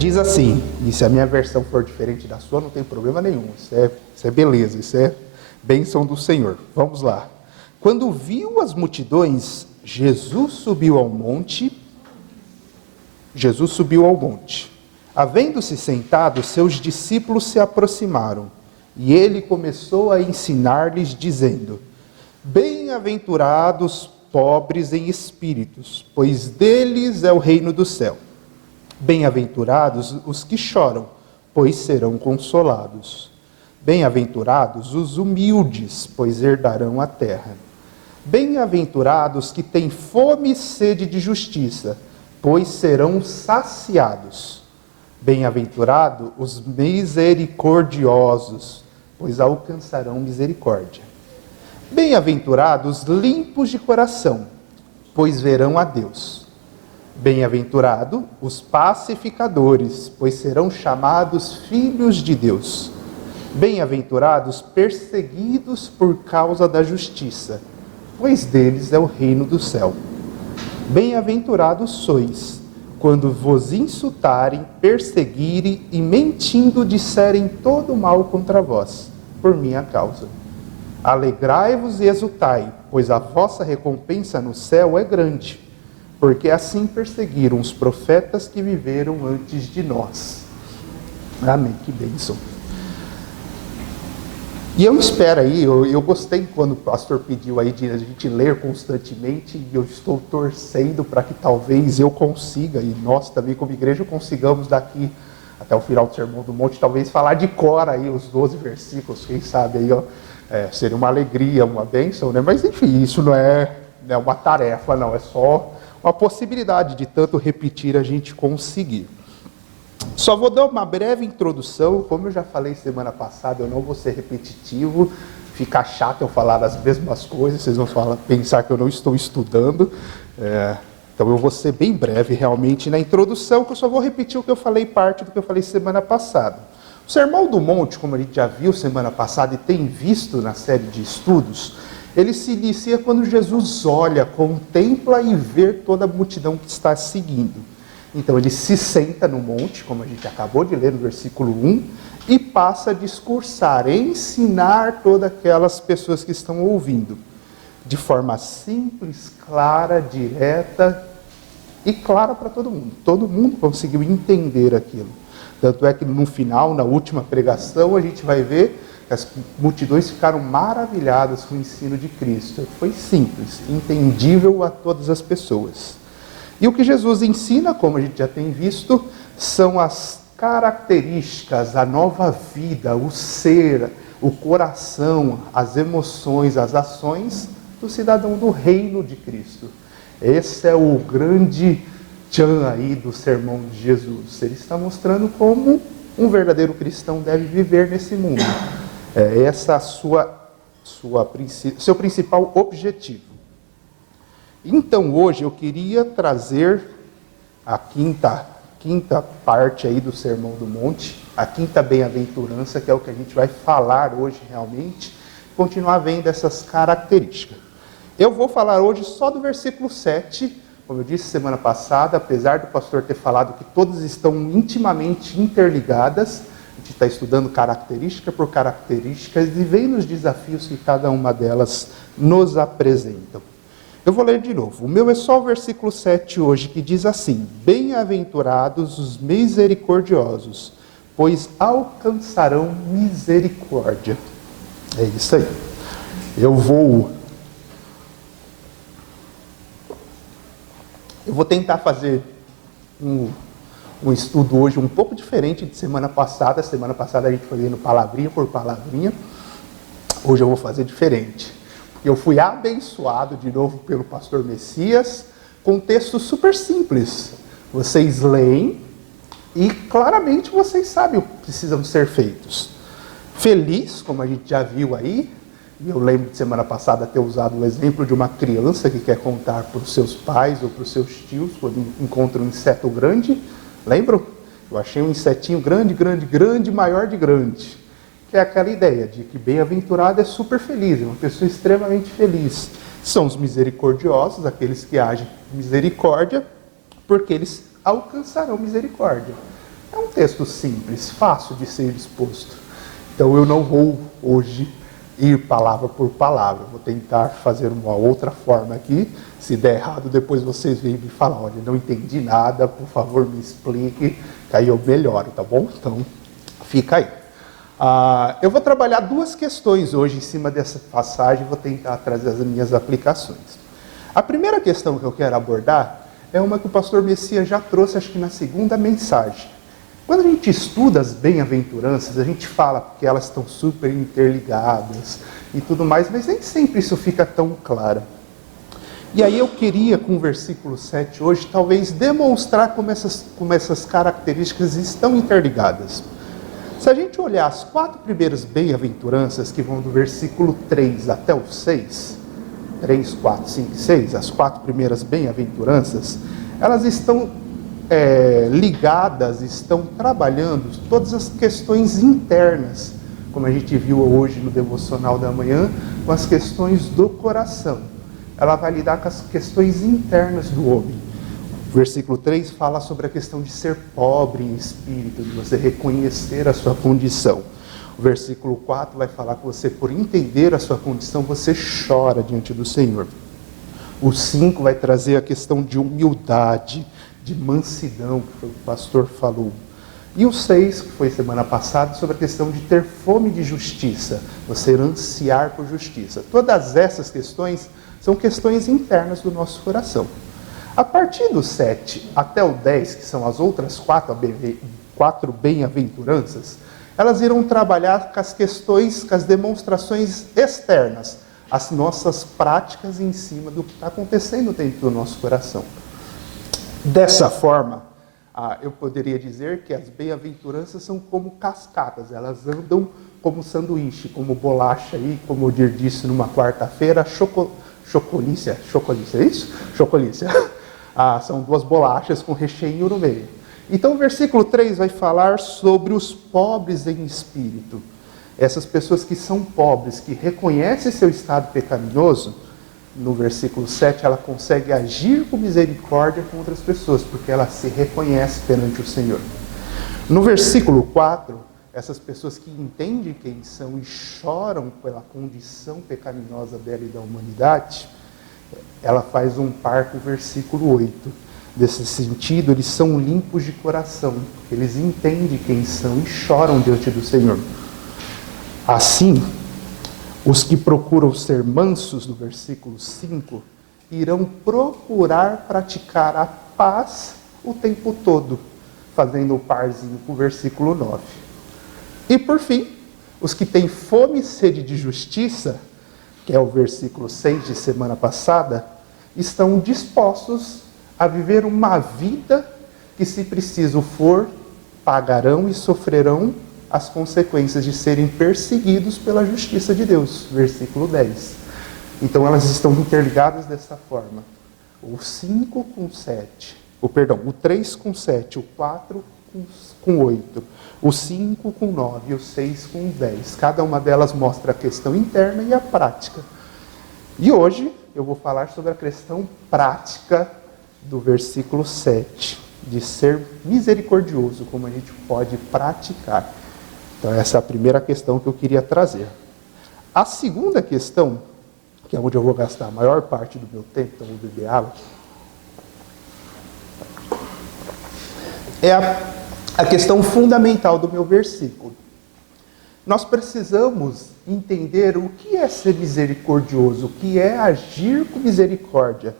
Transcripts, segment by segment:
Diz assim, e se a minha versão for diferente da sua, não tem problema nenhum. Isso é beleza, isso é bênção do Senhor. Vamos lá. Quando viu as multidões, Jesus subiu ao monte. Havendo-se sentado, seus discípulos se aproximaram, e ele começou a ensinar-lhes, dizendo: Bem-aventurados pobres em espíritos, pois deles é o reino do céu. Bem-aventurados os que choram, pois serão consolados. Bem-aventurados os humildes, pois herdarão a terra. Bem-aventurados que têm fome e sede de justiça, pois serão saciados. Bem-aventurados os misericordiosos, pois alcançarão misericórdia. Bem-aventurados limpos de coração, pois verão a Deus. Bem-aventurados os pacificadores, pois serão chamados filhos de Deus. Bem-aventurados perseguidos por causa da justiça, pois deles é o reino do céu. Bem-aventurados sois, quando vos insultarem, perseguirem e mentindo disserem todo mal contra vós, por minha causa. Alegrai-vos e exultai, pois a vossa recompensa no céu é grande, porque assim perseguiram os profetas que viveram antes de nós. Amém, que bênção. E eu espero aí, eu gostei quando o pastor pediu aí de a gente ler constantemente, e eu estou torcendo para que talvez eu consiga, e nós também como igreja consigamos daqui até o final do Sermão do Monte, talvez falar de cor aí os 12 versículos, quem sabe aí, ó, seria uma alegria, uma bênção, né? Mas enfim, isso não é uma tarefa, não, é só uma possibilidade de tanto repetir a gente conseguir. Só vou dar uma breve introdução, como eu já falei semana passada, eu não vou ser repetitivo, fica chato eu falar as mesmas coisas, vocês vão pensar que eu não estou estudando, então eu vou ser bem breve realmente na introdução, que eu só vou repetir o que eu falei, parte do que eu falei semana passada. O Sermão do Monte, como a gente já viu semana passada e tem visto na série de estudos, ele se inicia quando Jesus olha, contempla e vê toda a multidão que está seguindo. Então ele se senta no monte, como a gente acabou de ler no versículo 1, e passa a discursar, a ensinar todas aquelas pessoas que estão ouvindo, de forma simples, clara, direta e clara para todo mundo. Todo mundo conseguiu entender aquilo. Tanto é que no final, na última pregação, a gente vai ver que as multidões ficaram maravilhadas com o ensino de Cristo. Foi simples, entendível a todas as pessoas. E o que Jesus ensina, como a gente já tem visto, são as características, a nova vida, o ser, o coração, as emoções, as ações do cidadão do reino de Cristo. Esse é o grande tchan aí do sermão de Jesus. Ele está mostrando como um verdadeiro cristão deve viver nesse mundo. Essa é seu principal objetivo. Então hoje eu queria trazer a quinta parte aí do Sermão do Monte, a quinta bem-aventurança, que é o que a gente vai falar hoje realmente, continuar vendo essas características. Eu vou falar hoje só do versículo 7, como eu disse semana passada, apesar do pastor ter falado que todas estão intimamente interligadas, a gente está estudando característica por características e vendo os desafios que cada uma delas nos apresentam. Eu vou ler de novo. O meu é só o versículo 7 hoje, que diz assim: Bem-aventurados os misericordiosos, pois alcançarão misericórdia. É isso aí. Eu vou tentar fazer um estudo hoje um pouco diferente de semana passada. Semana passada a gente foi lendo palavrinha por palavrinha. Hoje eu vou fazer diferente. Eu fui abençoado de novo pelo pastor Messias com um texto super simples. Vocês leem e claramente vocês sabem o que precisam ser feitos. Feliz, como a gente já viu aí, e eu lembro de semana passada ter usado o exemplo de uma criança que quer contar para os seus pais ou para os seus tios quando encontra um inseto grande. Lembram? Eu achei um insetinho grande, maior de grande. Que é aquela ideia de que bem-aventurado é super feliz, é uma pessoa extremamente feliz. São os misericordiosos, aqueles que agem com misericórdia, porque eles alcançarão misericórdia. É um texto simples, fácil de ser exposto. Então eu não vou hoje ir palavra por palavra. Vou tentar fazer uma outra forma aqui. Se der errado, depois vocês vêm me falar, olha, não entendi nada, por favor me explique, que aí eu melhoro, tá bom? Então, fica aí. Eu vou trabalhar duas questões hoje em cima dessa passagem, vou tentar trazer as minhas aplicações. A primeira questão que eu quero abordar é uma que o pastor Messias já trouxe, acho que na segunda mensagem. Quando a gente estuda as bem-aventuranças, a gente fala que elas estão super interligadas e tudo mais, mas nem sempre isso fica tão claro. E aí eu queria, com o versículo 7 hoje, talvez demonstrar como essas características estão interligadas. Se a gente olhar as 4 primeiras bem-aventuranças, que vão do versículo 3 até o 6, 3, 4, 5, 6, as 4 primeiras bem-aventuranças, elas estão ligadas, estão trabalhando todas as questões internas, como a gente viu hoje no devocional da manhã, com as questões do coração. Ela vai lidar com as questões internas do homem. O versículo 3 fala sobre a questão de ser pobre em espírito, de você reconhecer a sua condição. O versículo 4 vai falar que você, por entender a sua condição, você chora diante do Senhor. O 5 vai trazer a questão de humildade, de mansidão, que foi o que o pastor falou. E o 6, que foi semana passada, sobre a questão de ter fome de justiça, você ansiar por justiça. Todas essas questões são questões internas do nosso coração. A partir do 7 até o 10, que são as outras 4 bem-aventuranças, elas irão trabalhar com as questões, com as demonstrações externas, as nossas práticas em cima do que está acontecendo dentro do nosso coração. Dessa forma, eu poderia dizer que as bem-aventuranças são como cascatas, elas andam como sanduíche, como bolacha aí, como o Dir disse numa quarta-feira, chocolícia, é isso? Chocolícia. São 2 bolachas com recheio no meio. Então o versículo 3 vai falar sobre os pobres em espírito. Essas pessoas que são pobres, que reconhecem seu estado pecaminoso, no versículo 7, ela consegue agir com misericórdia com outras pessoas, porque ela se reconhece perante o Senhor. No versículo 4, essas pessoas que entendem quem são e choram pela condição pecaminosa dela e da humanidade, ela faz um par com o versículo 8. Desse sentido, eles são limpos de coração, porque eles entendem quem são e choram diante do Senhor. Assim, os que procuram ser mansos, no versículo 5, irão procurar praticar a paz o tempo todo, fazendo o parzinho com o versículo 9. E por fim, os que têm fome e sede de justiça, que é o versículo 6 de semana passada, estão dispostos a viver uma vida que, se preciso for, pagarão e sofrerão as consequências de serem perseguidos pela justiça de Deus. Versículo 10. Então elas estão interligadas dessa forma. O 5 com 7. O 3 com 7. O 4 com 8. O 5 com 9. E o 6 com 10. Cada uma delas mostra a questão interna e a prática. E hoje eu vou falar sobre a questão prática do versículo 7. De ser misericordioso, como a gente pode praticar. Então essa é a primeira questão que eu queria trazer. A segunda questão, que é onde eu vou gastar a maior parte do meu tempo, então vou beber água, é a questão fundamental do meu versículo. Nós precisamos entender o que é ser misericordioso, o que é agir com misericórdia.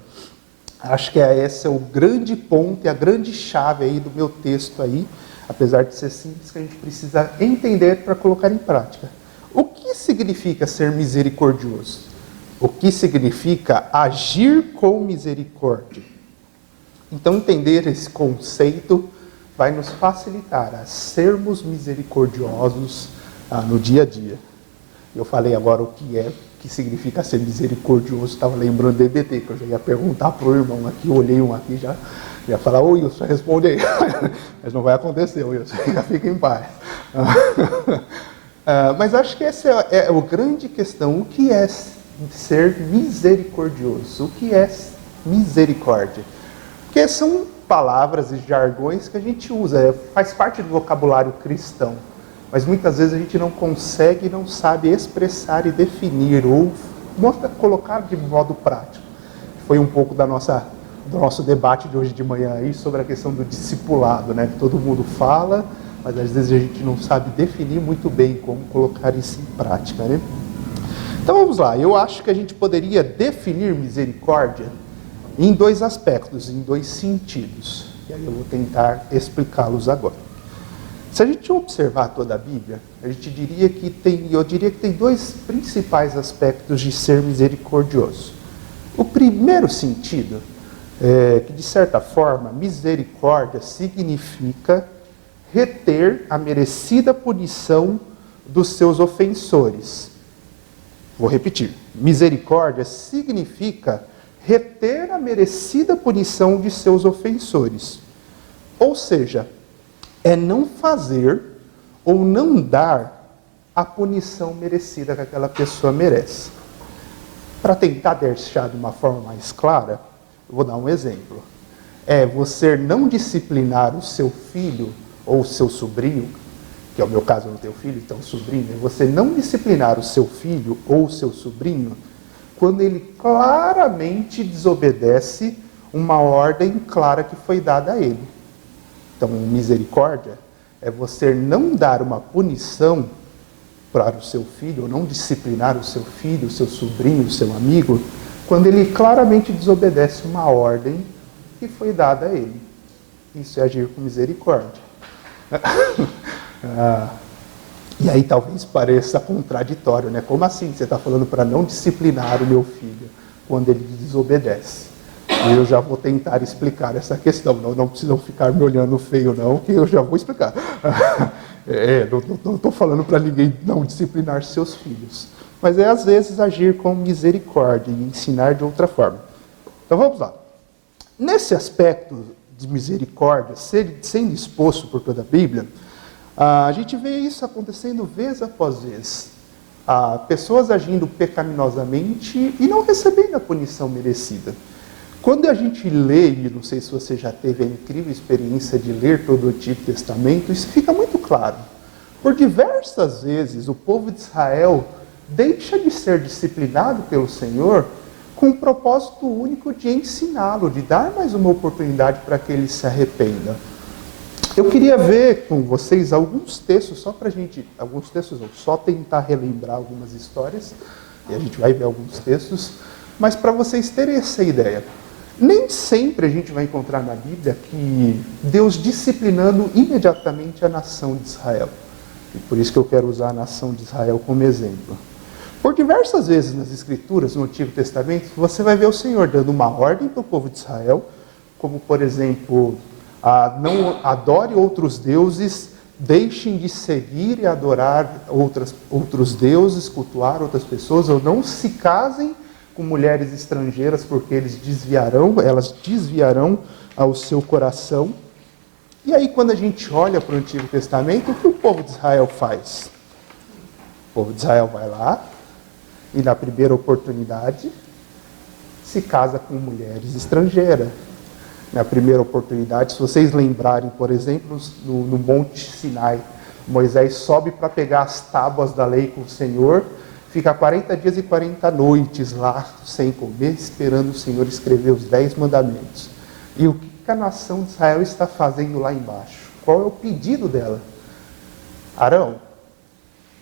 Acho que esse é o grande ponto e a grande chave aí do meu texto aí, apesar de ser simples, que a gente precisa entender para colocar em prática. O que significa ser misericordioso? O que significa agir com misericórdia? Então, entender esse conceito vai nos facilitar a sermos misericordiosos no dia a dia. Eu falei agora o que significa ser misericordioso, estava lembrando do EBT, que eu já ia perguntar para o irmão aqui, eu olhei um aqui já ia falar, ô Wilson, responde aí. Mas não vai acontecer, Wilson, fica em paz. Mas acho que essa é a grande questão, o que é ser misericordioso? O que é misericórdia? Porque são palavras e jargões que a gente usa, faz parte do vocabulário cristão, mas muitas vezes a gente não consegue, não sabe expressar e definir ou colocar de modo prático. Foi um pouco do nosso debate de hoje de manhã aí sobre a questão do discipulado, né? Todo mundo fala, mas às vezes a gente não sabe definir muito bem como colocar isso em prática, né? Então vamos lá, eu acho que a gente poderia definir misericórdia em dois aspectos, em dois sentidos. E aí eu vou tentar explicá-los agora. Se a gente observar toda a Bíblia, eu diria que tem dois principais aspectos de ser misericordioso. O primeiro sentido é que, de certa forma, misericórdia significa reter a merecida punição dos seus ofensores. Vou repetir. Misericórdia significa reter a merecida punição de seus ofensores. Ou seja, é não fazer ou não dar a punição merecida que aquela pessoa merece. Para tentar deixar de uma forma mais clara, eu vou dar um exemplo. É você não disciplinar o seu filho ou o seu sobrinho, que é o meu caso, eu não tenho filho, então sobrinho, é você não disciplinar o seu filho ou o seu sobrinho quando ele claramente desobedece uma ordem clara que foi dada a ele. Então, misericórdia é você não dar uma punição para o seu filho, ou não disciplinar o seu filho, o seu sobrinho, o seu amigo, quando ele claramente desobedece uma ordem que foi dada a ele. Isso é agir com misericórdia. E aí talvez pareça contraditório, né? Como assim você está falando para não disciplinar o meu filho quando ele desobedece? Eu já vou tentar explicar essa questão. Não precisam ficar me olhando feio, não, que eu já vou explicar. Não estou falando para ninguém não disciplinar seus filhos. Mas é, às vezes, agir com misericórdia e ensinar de outra forma. Então, vamos lá. Nesse aspecto de misericórdia, sendo exposto por toda a Bíblia, a gente vê isso acontecendo vez após vez. Pessoas agindo pecaminosamente e não recebendo a punição merecida. Quando a gente lê, e não sei se você já teve a incrível experiência de ler todo o Antigo Testamento, isso fica muito claro. Por diversas vezes, o povo de Israel deixa de ser disciplinado pelo Senhor com o propósito único de ensiná-lo, de dar mais uma oportunidade para que ele se arrependa. Eu queria ver com vocês alguns textos, só tentar relembrar algumas histórias, e a gente vai ver alguns textos, mas para vocês terem essa ideia. Nem sempre a gente vai encontrar na Bíblia que Deus disciplinando imediatamente a nação de Israel. E por isso que eu quero usar a nação de Israel como exemplo. Por diversas vezes nas Escrituras, no Antigo Testamento, você vai ver o Senhor dando uma ordem para o povo de Israel, como, por exemplo, não adore outros deuses, deixem de seguir e adorar outros deuses, cultuar outras pessoas, ou não se casem com mulheres estrangeiras, porque elas desviarão ao seu coração. E aí, quando a gente olha para o Antigo Testamento, o que o povo de Israel faz? O povo de Israel vai lá e, na primeira oportunidade, se casa com mulheres estrangeiras. Na primeira oportunidade, se vocês lembrarem, por exemplo, no Monte Sinai, Moisés sobe para pegar as tábuas da lei com o Senhor, fica 40 dias e 40 noites lá, sem comer, esperando o Senhor escrever os 10 mandamentos. E o que a nação de Israel está fazendo lá embaixo? Qual é o pedido dela? Arão,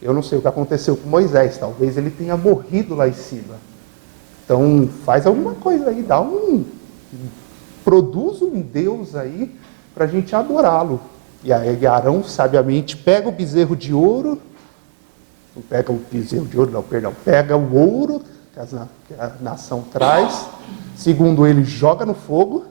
eu não sei o que aconteceu com Moisés, talvez ele tenha morrido lá em cima. Então, faz alguma coisa aí, produz um Deus aí para a gente adorá-lo. E aí Arão, sabiamente, pega o bezerro de ouro, pega o ouro que a nação traz, segundo ele, joga no fogo.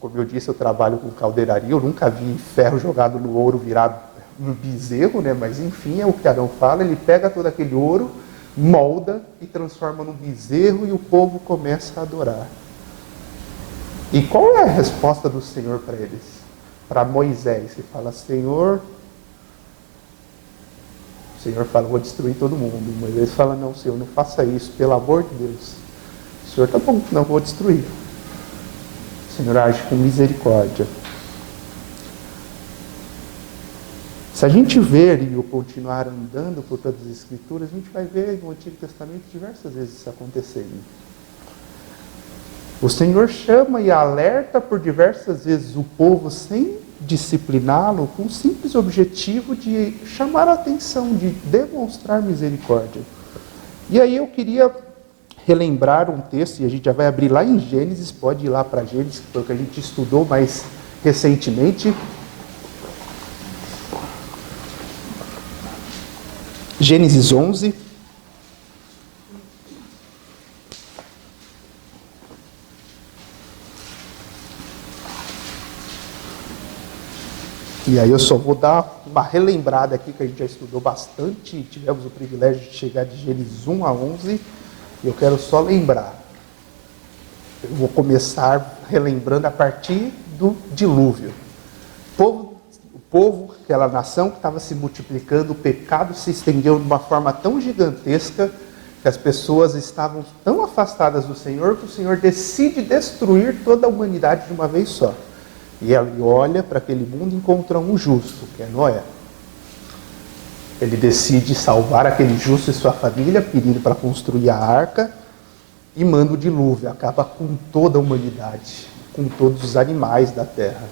Como eu disse, eu trabalho com caldeiraria, eu nunca vi ferro jogado no ouro virado um bezerro, né? Mas enfim, é o que Arão fala, ele pega todo aquele ouro, molda e transforma num bezerro e o povo começa a adorar. E qual é a resposta do Senhor para eles? Para Moisés, ele fala, Senhor, vou destruir todo mundo. Moisés fala, não, Senhor, não faça isso, pelo amor de Deus. O Senhor, tá bom, não vou destruir. O Senhor age com misericórdia. Se a gente ver e continuar andando por todas as Escrituras, a gente vai ver no Antigo Testamento diversas vezes isso acontecendo. O Senhor chama e alerta por diversas vezes o povo sem discipliná-lo, com o simples objetivo de chamar a atenção, de demonstrar misericórdia. E aí eu queria relembrar um texto, e a gente já vai abrir lá em Gênesis, pode ir lá para Gênesis, que foi o que a gente estudou mais recentemente. Gênesis 11. E aí eu só vou dar uma relembrada aqui, que a gente já estudou bastante, tivemos o privilégio de chegar de Gênesis 1 a 11, e eu quero só lembrar. Eu vou começar relembrando a partir do dilúvio. O povo, aquela nação que estava se multiplicando, o pecado se estendeu de uma forma tão gigantesca que as pessoas estavam tão afastadas do Senhor que o Senhor decide destruir toda a humanidade de uma vez só. E ele olha para aquele mundo e encontra um justo, que é Noé. Ele decide salvar aquele justo e sua família, pedindo para construir a arca, e manda o dilúvio, acaba com toda a humanidade, com todos os animais da terra.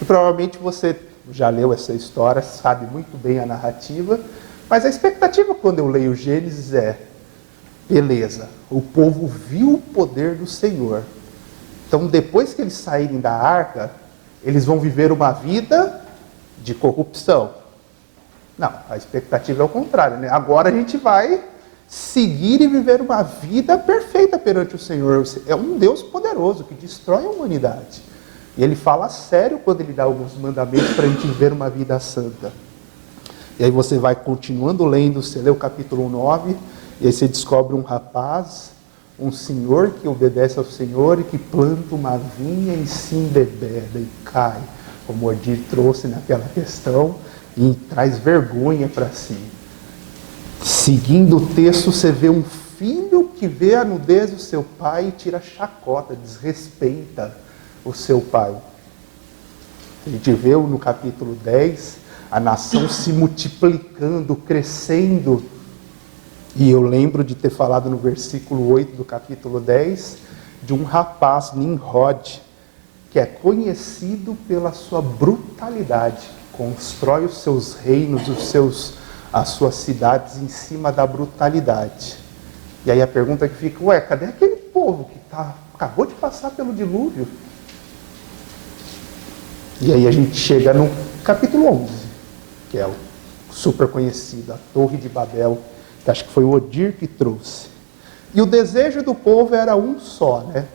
E provavelmente você já leu essa história, sabe muito bem a narrativa, mas a expectativa quando eu leio Gênesis é, beleza, o povo viu o poder do Senhor. Então depois que eles saírem da arca, eles vão viver uma vida de corrupção. Não, a expectativa é o contrário, né? Agora a gente vai seguir e viver uma vida perfeita perante o Senhor. É um Deus poderoso que destrói a humanidade. E ele fala sério quando ele dá alguns mandamentos para a gente viver uma vida santa. E aí você vai continuando lendo, você lê o capítulo 9, e aí você descobre um rapaz, um senhor que obedece ao Senhor e que planta uma vinha e se embebeda e cai, como o Odir trouxe naquela questão, e traz vergonha para si. Seguindo o texto, você vê um filho que vê a nudez do seu pai e tira chacota, desrespeita o seu pai. A gente vê no capítulo 10, a nação se multiplicando, crescendo. E eu lembro de ter falado no versículo 8 do capítulo 10, de um rapaz, Nimrod, que é conhecido pela sua brutalidade, constrói os seus reinos, as suas cidades em cima da brutalidade. E aí a pergunta que fica, cadê aquele povo que acabou de passar pelo dilúvio? E aí a gente chega no capítulo 11, que é o super conhecido, a Torre de Babel, que acho que foi o Odir que trouxe. E o desejo do povo era um só, né?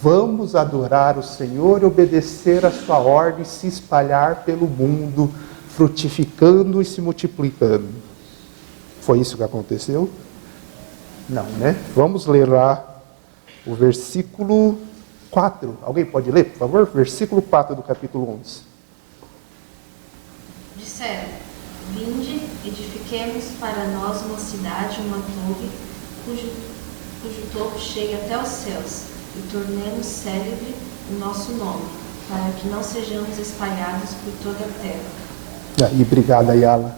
Vamos adorar o Senhor e obedecer a sua ordem, se espalhar pelo mundo, frutificando e se multiplicando. Foi isso que aconteceu? Não, né? Vamos ler lá o versículo 4. Alguém pode ler, por favor? Versículo 4 do capítulo 11. Disseram: Vinde, edifiquemos para nós uma cidade, uma torre, cujo topo chegue até os céus, e tornemos célebre o nosso nome, para que não sejamos espalhados por toda a terra. E obrigado, Ayala.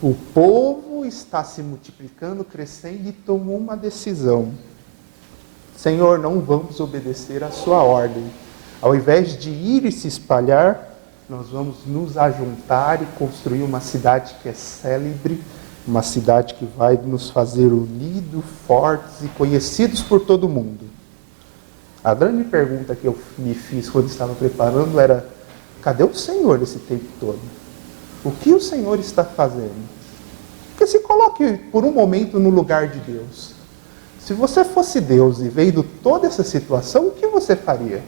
O povo está se multiplicando, crescendo e tomou uma decisão. Senhor, não vamos obedecer a sua ordem. Ao invés de ir e se espalhar, nós vamos nos ajuntar e construir uma cidade que é célebre, uma cidade que vai nos fazer unidos, fortes e conhecidos por todo mundo. A grande pergunta que eu me fiz quando estava preparando era: cadê o Senhor esse tempo todo? O que o Senhor está fazendo? Porque se coloque por um momento no lugar de Deus. Se você fosse Deus e vendo toda essa situação, o que você faria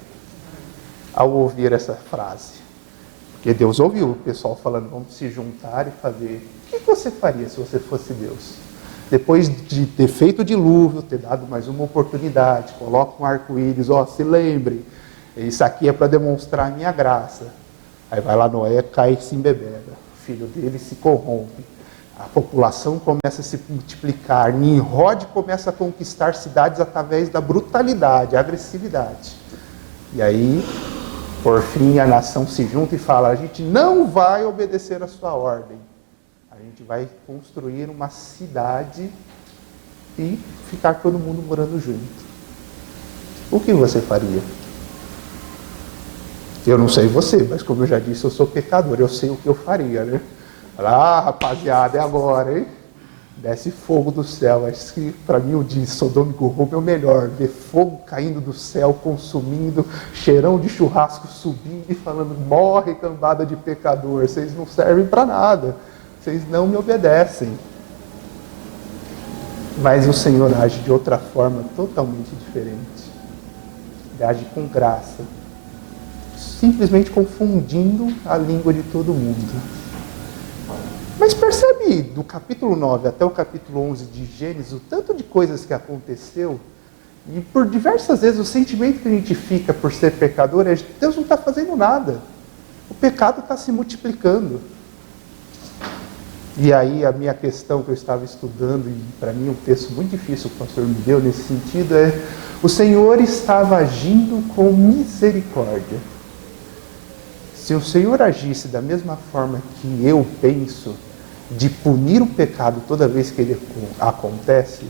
ao ouvir essa frase? Porque Deus ouviu o pessoal falando, vamos se juntar e fazer. O que você faria se você fosse Deus? Depois de ter feito o dilúvio, ter dado mais uma oportunidade, coloca um arco-íris, se lembre, isso aqui é para demonstrar a minha graça. Aí vai lá Noé, cai e se embebeda. O filho dele se corrompe. A população começa a se multiplicar. Nimrod começa a conquistar cidades através da brutalidade, agressividade. E aí, por fim, a nação se junta e fala: a gente não vai obedecer a sua ordem. A gente vai construir uma cidade e ficar todo mundo morando junto. O que você faria? Eu não sei você, mas como eu já disse, eu sou pecador, eu sei o que eu faria, né? Ah, rapaziada, é agora, hein? Desce fogo do céu. Acho que para mim o de Sodoma e Gomorra é o melhor. Ver fogo caindo do céu, consumindo, cheirão de churrasco subindo e falando: morre, cambada de pecador, vocês não servem para nada, vocês não me obedecem. Mas o Senhor age de outra forma totalmente diferente. Ele age com graça, simplesmente confundindo a língua de todo mundo. Mas percebe do capítulo 9 até o capítulo 11 de Gênesis o tanto de coisas que aconteceu, e por diversas vezes o sentimento que a gente fica por ser pecador é: Deus não está fazendo nada, o pecado está se multiplicando. E aí a minha questão que eu estava estudando, e para mim um texto muito difícil que o pastor me deu nesse sentido, é: o Senhor estava agindo com misericórdia. Se o Senhor agisse da mesma forma que eu penso, de punir o pecado toda vez que ele acontece,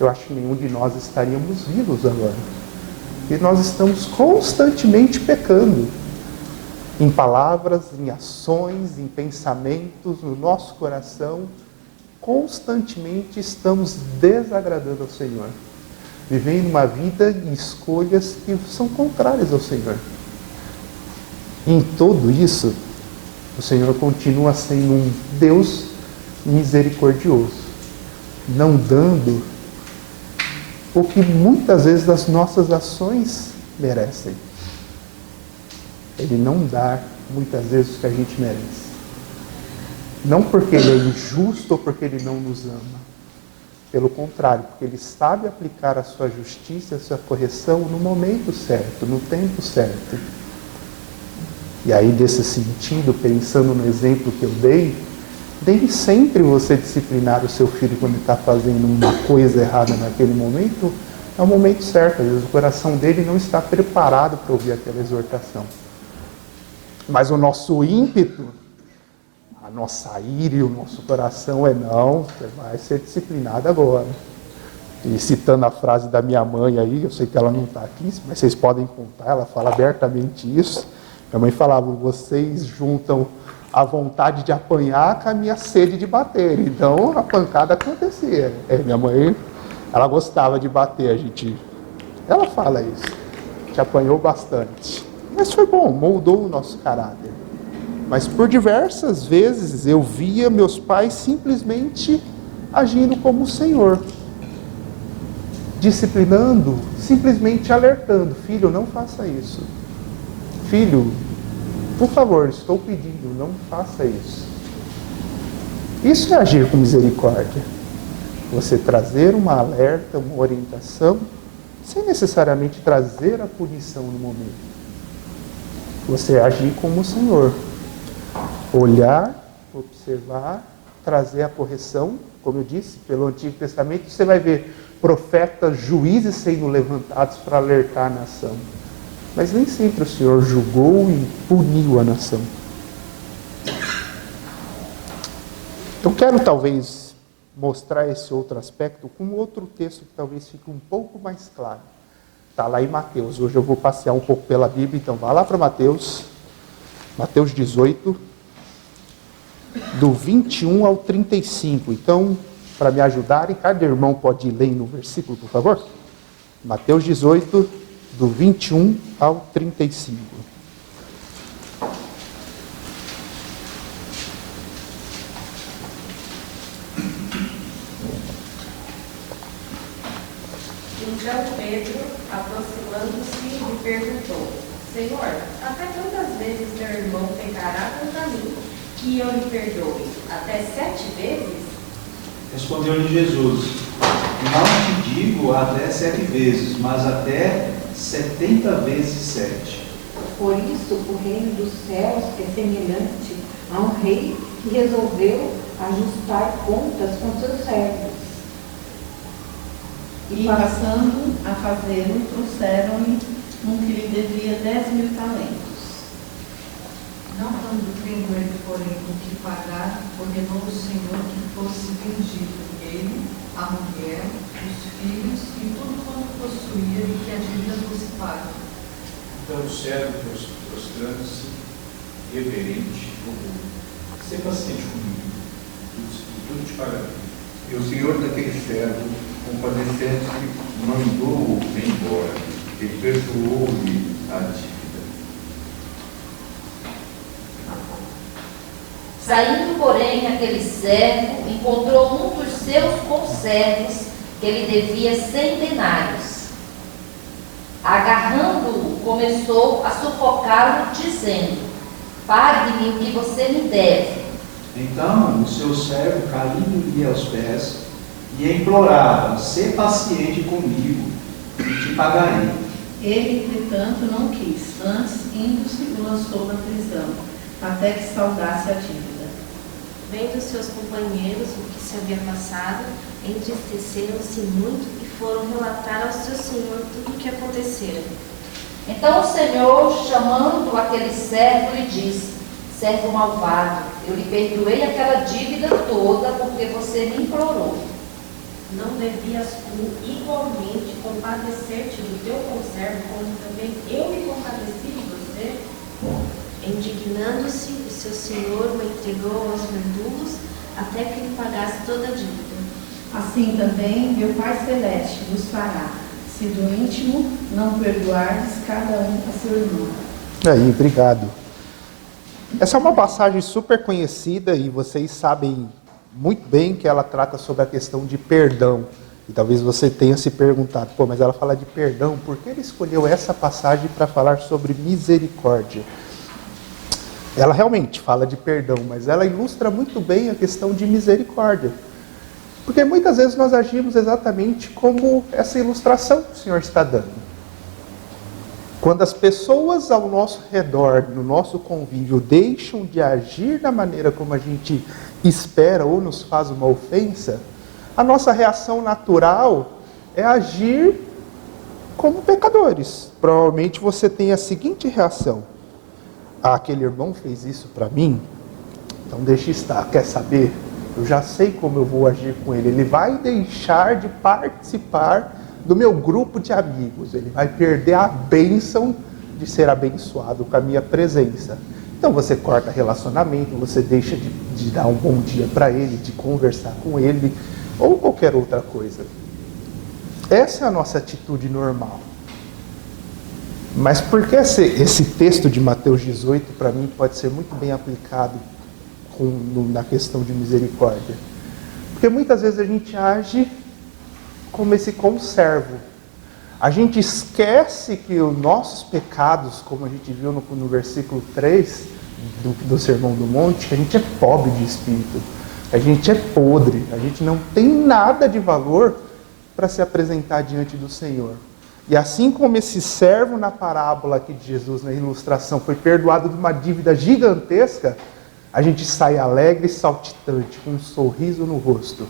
eu acho que nenhum de nós estaríamos vivos agora. Porque nós estamos constantemente pecando. Em palavras, em ações, em pensamentos, no nosso coração, constantemente estamos desagradando ao Senhor. Vivendo uma vida e escolhas que são contrárias ao Senhor. Em tudo isso, o Senhor continua sendo um Deus misericordioso, não dando o que muitas vezes as nossas ações merecem. Ele não dá muitas vezes o que a gente merece. Não porque Ele é injusto ou porque Ele não nos ama. Pelo contrário, porque Ele sabe aplicar a sua justiça, a sua correção no momento certo, no tempo certo. E aí, nesse sentido, pensando no exemplo que eu dei, nem sempre você disciplinar o seu filho quando ele está fazendo uma coisa errada naquele momento, é o momento certo. Às vezes o coração dele não está preparado para ouvir aquela exortação. Mas o nosso ímpeto, a nossa ira e o nosso coração é: não, você vai ser disciplinado agora. E citando a frase da minha mãe aí, eu sei que ela não está aqui, mas vocês podem contar, ela fala abertamente isso. Minha mãe falava: vocês juntam a vontade de apanhar com a minha sede de bater. Então a pancada acontecia. Minha mãe, ela gostava de bater, ela fala isso. A gente apanhou bastante. Mas foi bom, moldou o nosso caráter. Mas por diversas vezes eu via meus pais simplesmente agindo como o Senhor. Disciplinando, simplesmente alertando: filho, não faça isso. Filho, por favor, estou pedindo, não faça isso. Isso é agir com misericórdia. Você trazer uma alerta, uma orientação, sem necessariamente trazer a punição no momento. Você agir como o Senhor. Olhar, observar, trazer a correção. Como eu disse, pelo Antigo Testamento, você vai ver profetas, juízes sendo levantados para alertar a nação. Mas nem sempre o Senhor julgou e puniu a nação. Eu quero talvez mostrar esse outro aspecto com outro texto que talvez fique um pouco mais claro. Está lá em Mateus. Hoje eu vou passear um pouco pela Bíblia, então vá lá para Mateus. Mateus 18, do 21 ao 35. Então, para me ajudarem, cada irmão pode ir lendo o versículo, por favor? Mateus 18, do 21 ao 35. Então Pedro, aproximando-se, lhe perguntou: Senhor, até quantas vezes meu irmão pecará contra mim, que eu lhe perdoe? Até 7 vezes? Respondeu-lhe Jesus: não te digo até 7 vezes, mas até 70 vezes 7. Por isso, o reino dos céus é semelhante a um rei que resolveu ajustar contas com seus servos. E passando a fazê-lo, trouxeram-lhe um que lhe devia 10.000 talentos. Não dando tendo ele, porém, o que pagar, ordenou o Senhor que fosse vendido ele, a mulher, os filhos e tudo quanto possuía, e que a dívida fosse paga. Então o servo, prostrando-se, reverente, rogou: "Sê paciente comigo, e tudo te pagarei." E o senhor daquele servo, compadecendo-se, mandou-o embora e perdoou-lhe a dívida. Saindo, porém, aquele servo encontrou um dos seus conservos que lhe devia 100 denários. Agarrando-o, começou a sufocá-lo, dizendo: "Pague-me o que você me deve." Então o seu servo caiu-lhe aos pés e implorava: "Sê paciente comigo e te pagarei." Ele, entretanto, não quis, antes indo-se o lançou na prisão, até que saldasse a dívida. Vendo seus companheiros o que se havia passado, entristeceram-se muito e foram relatar ao seu senhor tudo o que acontecera. Então o Senhor, chamando aquele servo, lhe disse: "Servo malvado, eu lhe perdoei aquela dívida toda porque você me implorou." Não devias tu igualmente compadecer-te do teu conservo, como também eu me compadeci de você? Indignando-se, o seu senhor o entregou aos verdugos até que lhe pagasse toda a dívida. Assim também meu Pai Celeste vos fará, se do íntimo não perdoardes cada um a seu irmão. Aí, obrigado. Essa é uma passagem super conhecida e vocês sabem muito bem que ela trata sobre a questão de perdão. E talvez você tenha se perguntado: pô, mas ela fala de perdão, por que ele escolheu essa passagem para falar sobre misericórdia? Ela realmente fala de perdão, mas ela ilustra muito bem a questão de misericórdia. Porque muitas vezes nós agimos exatamente como essa ilustração que o Senhor está dando. Quando as pessoas ao nosso redor, no nosso convívio, deixam de agir da maneira como a gente espera ou nos faz uma ofensa, a nossa reação natural é agir como pecadores. Provavelmente você tem a seguinte reação: "Ah, aquele irmão fez isso para mim, então deixa estar, quer saber? Eu já sei como eu vou agir com ele. Ele vai deixar de participar do meu grupo de amigos. Ele vai perder a bênção de ser abençoado com a minha presença." Então você corta relacionamento, você deixa de dar um bom dia para ele, de conversar com ele, ou qualquer outra coisa. Essa é a nossa atitude normal. Mas por que esse texto de Mateus 18, para mim, pode ser muito bem aplicado na questão de misericórdia? Porque muitas vezes a gente age como esse conservo. A gente esquece que os nossos pecados, como a gente viu no versículo 3 do Sermão do Monte, que a gente é pobre de espírito, a gente é podre, a gente não tem nada de valor para se apresentar diante do Senhor. E assim como esse servo na parábola aqui de Jesus, na ilustração, foi perdoado de uma dívida gigantesca, a gente sai alegre e saltitante, com um sorriso no rosto.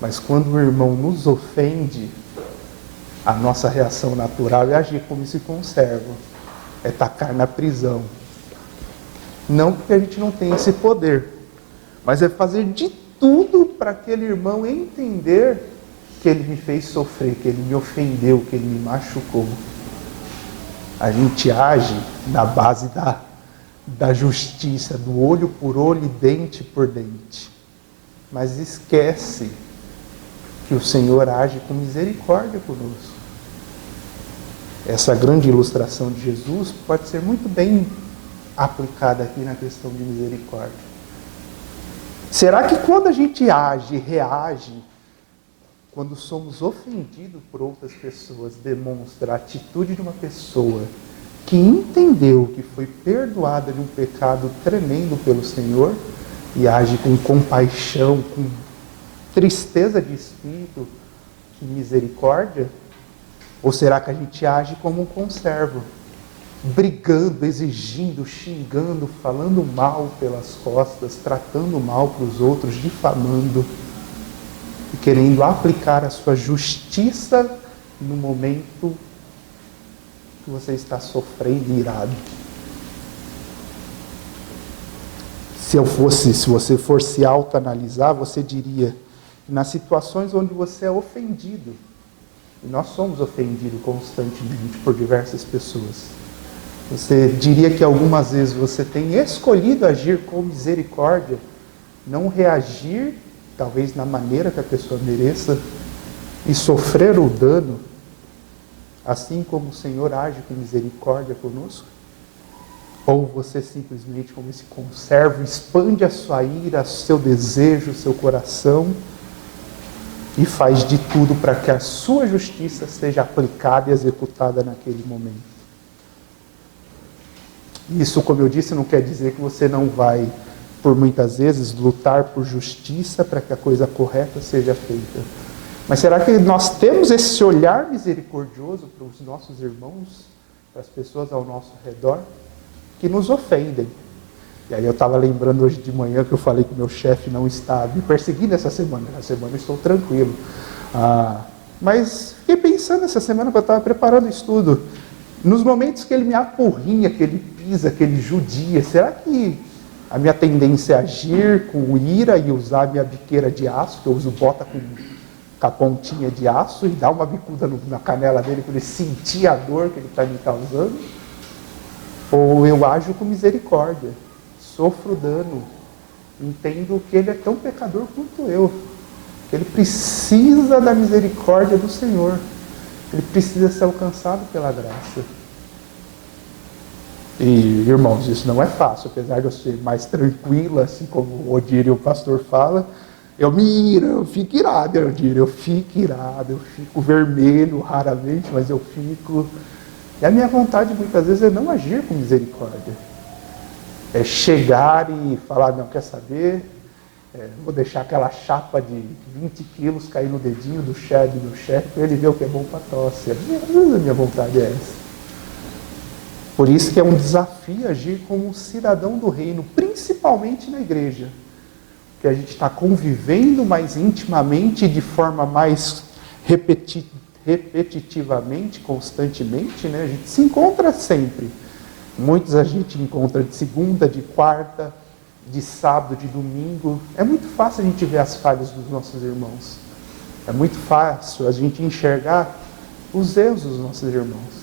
Mas quando o irmão nos ofende, a nossa reação natural é agir como esse conservo, é tacar na prisão. Não porque a gente não tem esse poder, mas é fazer de tudo para aquele irmão entender que ele me fez sofrer, que ele me ofendeu, que ele me machucou. A gente age na base da justiça, do olho por olho e dente por dente. Mas esquece que o Senhor age com misericórdia conosco. Essa grande ilustração de Jesus pode ser muito bem aplicada aqui na questão de misericórdia. Será que quando a gente age, reage, quando somos ofendidos por outras pessoas, demonstra a atitude de uma pessoa que entendeu que foi perdoada de um pecado tremendo pelo Senhor e age com compaixão, com tristeza de espírito, de misericórdia? Ou será que a gente age como um conservo, brigando, exigindo, xingando, falando mal pelas costas, tratando mal para os outros, difamando e querendo aplicar a sua justiça no momento que você está sofrendo e irado. Se você for se autoanalisar, você diria que nas situações onde você é ofendido, e nós somos ofendidos constantemente por diversas pessoas, você diria que algumas vezes você tem escolhido agir com misericórdia, não reagir, talvez na maneira que a pessoa mereça, e sofrer o dano, assim como o Senhor age com misericórdia conosco? Ou você simplesmente, como esse conservo, expande a sua ira, seu desejo, seu coração, e faz de tudo para que a sua justiça seja aplicada e executada naquele momento? Isso, como eu disse, não quer dizer que você não vai, por muitas vezes, lutar por justiça para que a coisa correta seja feita. Mas será que nós temos esse olhar misericordioso para os nossos irmãos, para as pessoas ao nosso redor, que nos ofendem? E aí eu estava lembrando hoje de manhã que eu falei que o meu chefe não está me perseguindo essa semana. Na semana eu estou tranquilo. Mas fiquei pensando essa semana que eu estava preparando o estudo. Nos momentos que ele me apurrinha, que ele pisa, que ele judia, será que a minha tendência é agir com ira e usar a minha biqueira de aço, que eu uso bota com a pontinha de aço, e dar uma bicuda na canela dele para ele sentir a dor que ele está me causando? Ou eu ajo com misericórdia, sofro dano, entendo que ele é tão pecador quanto eu, que ele precisa da misericórdia do Senhor, ele precisa ser alcançado pela graça. E, irmãos, isso não é fácil, apesar de eu ser mais tranquila, assim como o Odir e o pastor falam, eu me iro, eu fico irado, eu fico vermelho raramente, mas eu fico. E a minha vontade muitas vezes é não agir com misericórdia. É chegar e falar, não, quer saber? Vou deixar aquela chapa de 20 quilos cair no dedinho do chefe para ele ver o que é bom para tosse. Às vezes a minha vontade é essa. Por isso que é um desafio agir como um cidadão do reino, principalmente na igreja. Que a gente está convivendo mais intimamente, de forma mais repetitivamente, constantemente, né? A gente se encontra sempre. Muitos a gente encontra de segunda, de quarta, de sábado, de domingo. É muito fácil a gente ver as falhas dos nossos irmãos. É muito fácil a gente enxergar os erros dos nossos irmãos.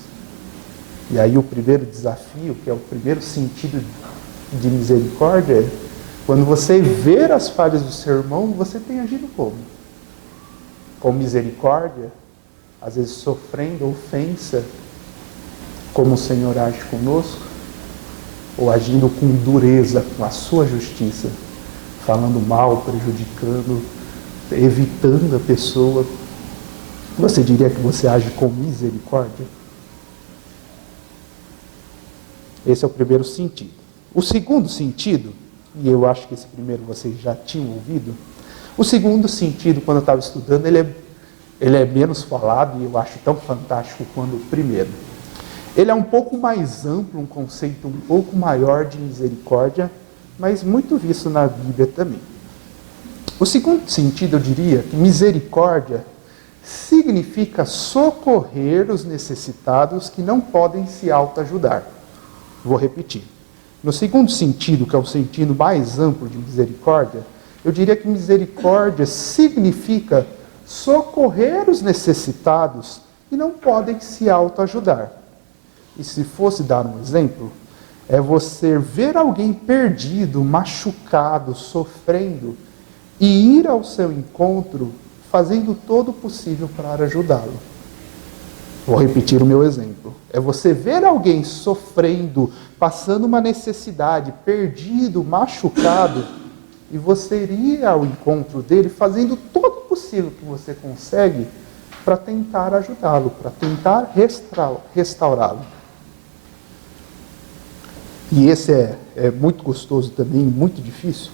E aí o primeiro desafio, que é o primeiro sentido de misericórdia, é quando você ver as falhas do seu irmão, você tem agido como? Com misericórdia, às vezes sofrendo ofensa, como o Senhor age conosco, ou agindo com dureza, com a sua justiça, falando mal, prejudicando, evitando a pessoa. Você diria que você age com misericórdia? Esse é o primeiro sentido. O segundo sentido, e eu acho que esse primeiro vocês já tinham ouvido, o segundo sentido, quando eu estava estudando, ele é menos falado e eu acho tão fantástico quanto o primeiro. Ele é um pouco mais amplo, um conceito um pouco maior de misericórdia, mas muito visto na Bíblia também. O segundo sentido, eu diria que misericórdia significa socorrer os necessitados que não podem se autoajudar. Vou repetir. No segundo sentido, que é o sentido mais amplo de misericórdia, eu diria que misericórdia significa socorrer os necessitados que não podem se autoajudar. E se fosse dar um exemplo, é você ver alguém perdido, machucado, sofrendo, e ir ao seu encontro fazendo todo o possível para ajudá-lo. Vou repetir o meu exemplo. É você ver alguém sofrendo, passando uma necessidade, perdido, machucado, e você ir ao encontro dele fazendo todo o possível que você consegue para tentar ajudá-lo, para tentar restaurá-lo. E esse é muito gostoso também, muito difícil.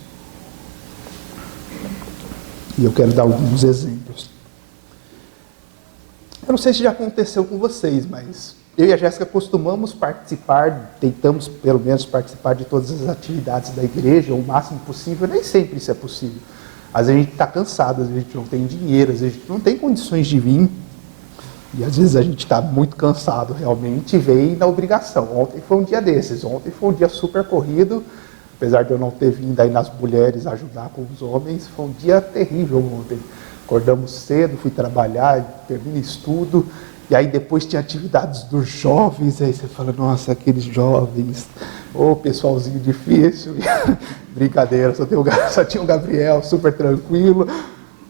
E eu quero dar alguns exemplos. Eu não sei se já aconteceu com vocês, mas eu e a Jéssica costumamos participar, tentamos pelo menos participar de todas as atividades da igreja, o máximo possível. Nem sempre isso é possível. Às vezes a gente está cansado, às vezes a gente não tem dinheiro, às vezes a gente não tem condições de vir. E às vezes a gente está muito cansado realmente e vem na obrigação. Ontem foi um dia desses, ontem foi um dia super corrido, apesar de eu não ter vindo aí nas mulheres ajudar com os homens, foi um dia terrível ontem. Acordamos cedo, fui trabalhar, termina estudo, e aí depois tinha atividades dos jovens, aí você fala, nossa, aqueles jovens, ô pessoalzinho difícil, brincadeira, só tinha o Gabriel, super tranquilo.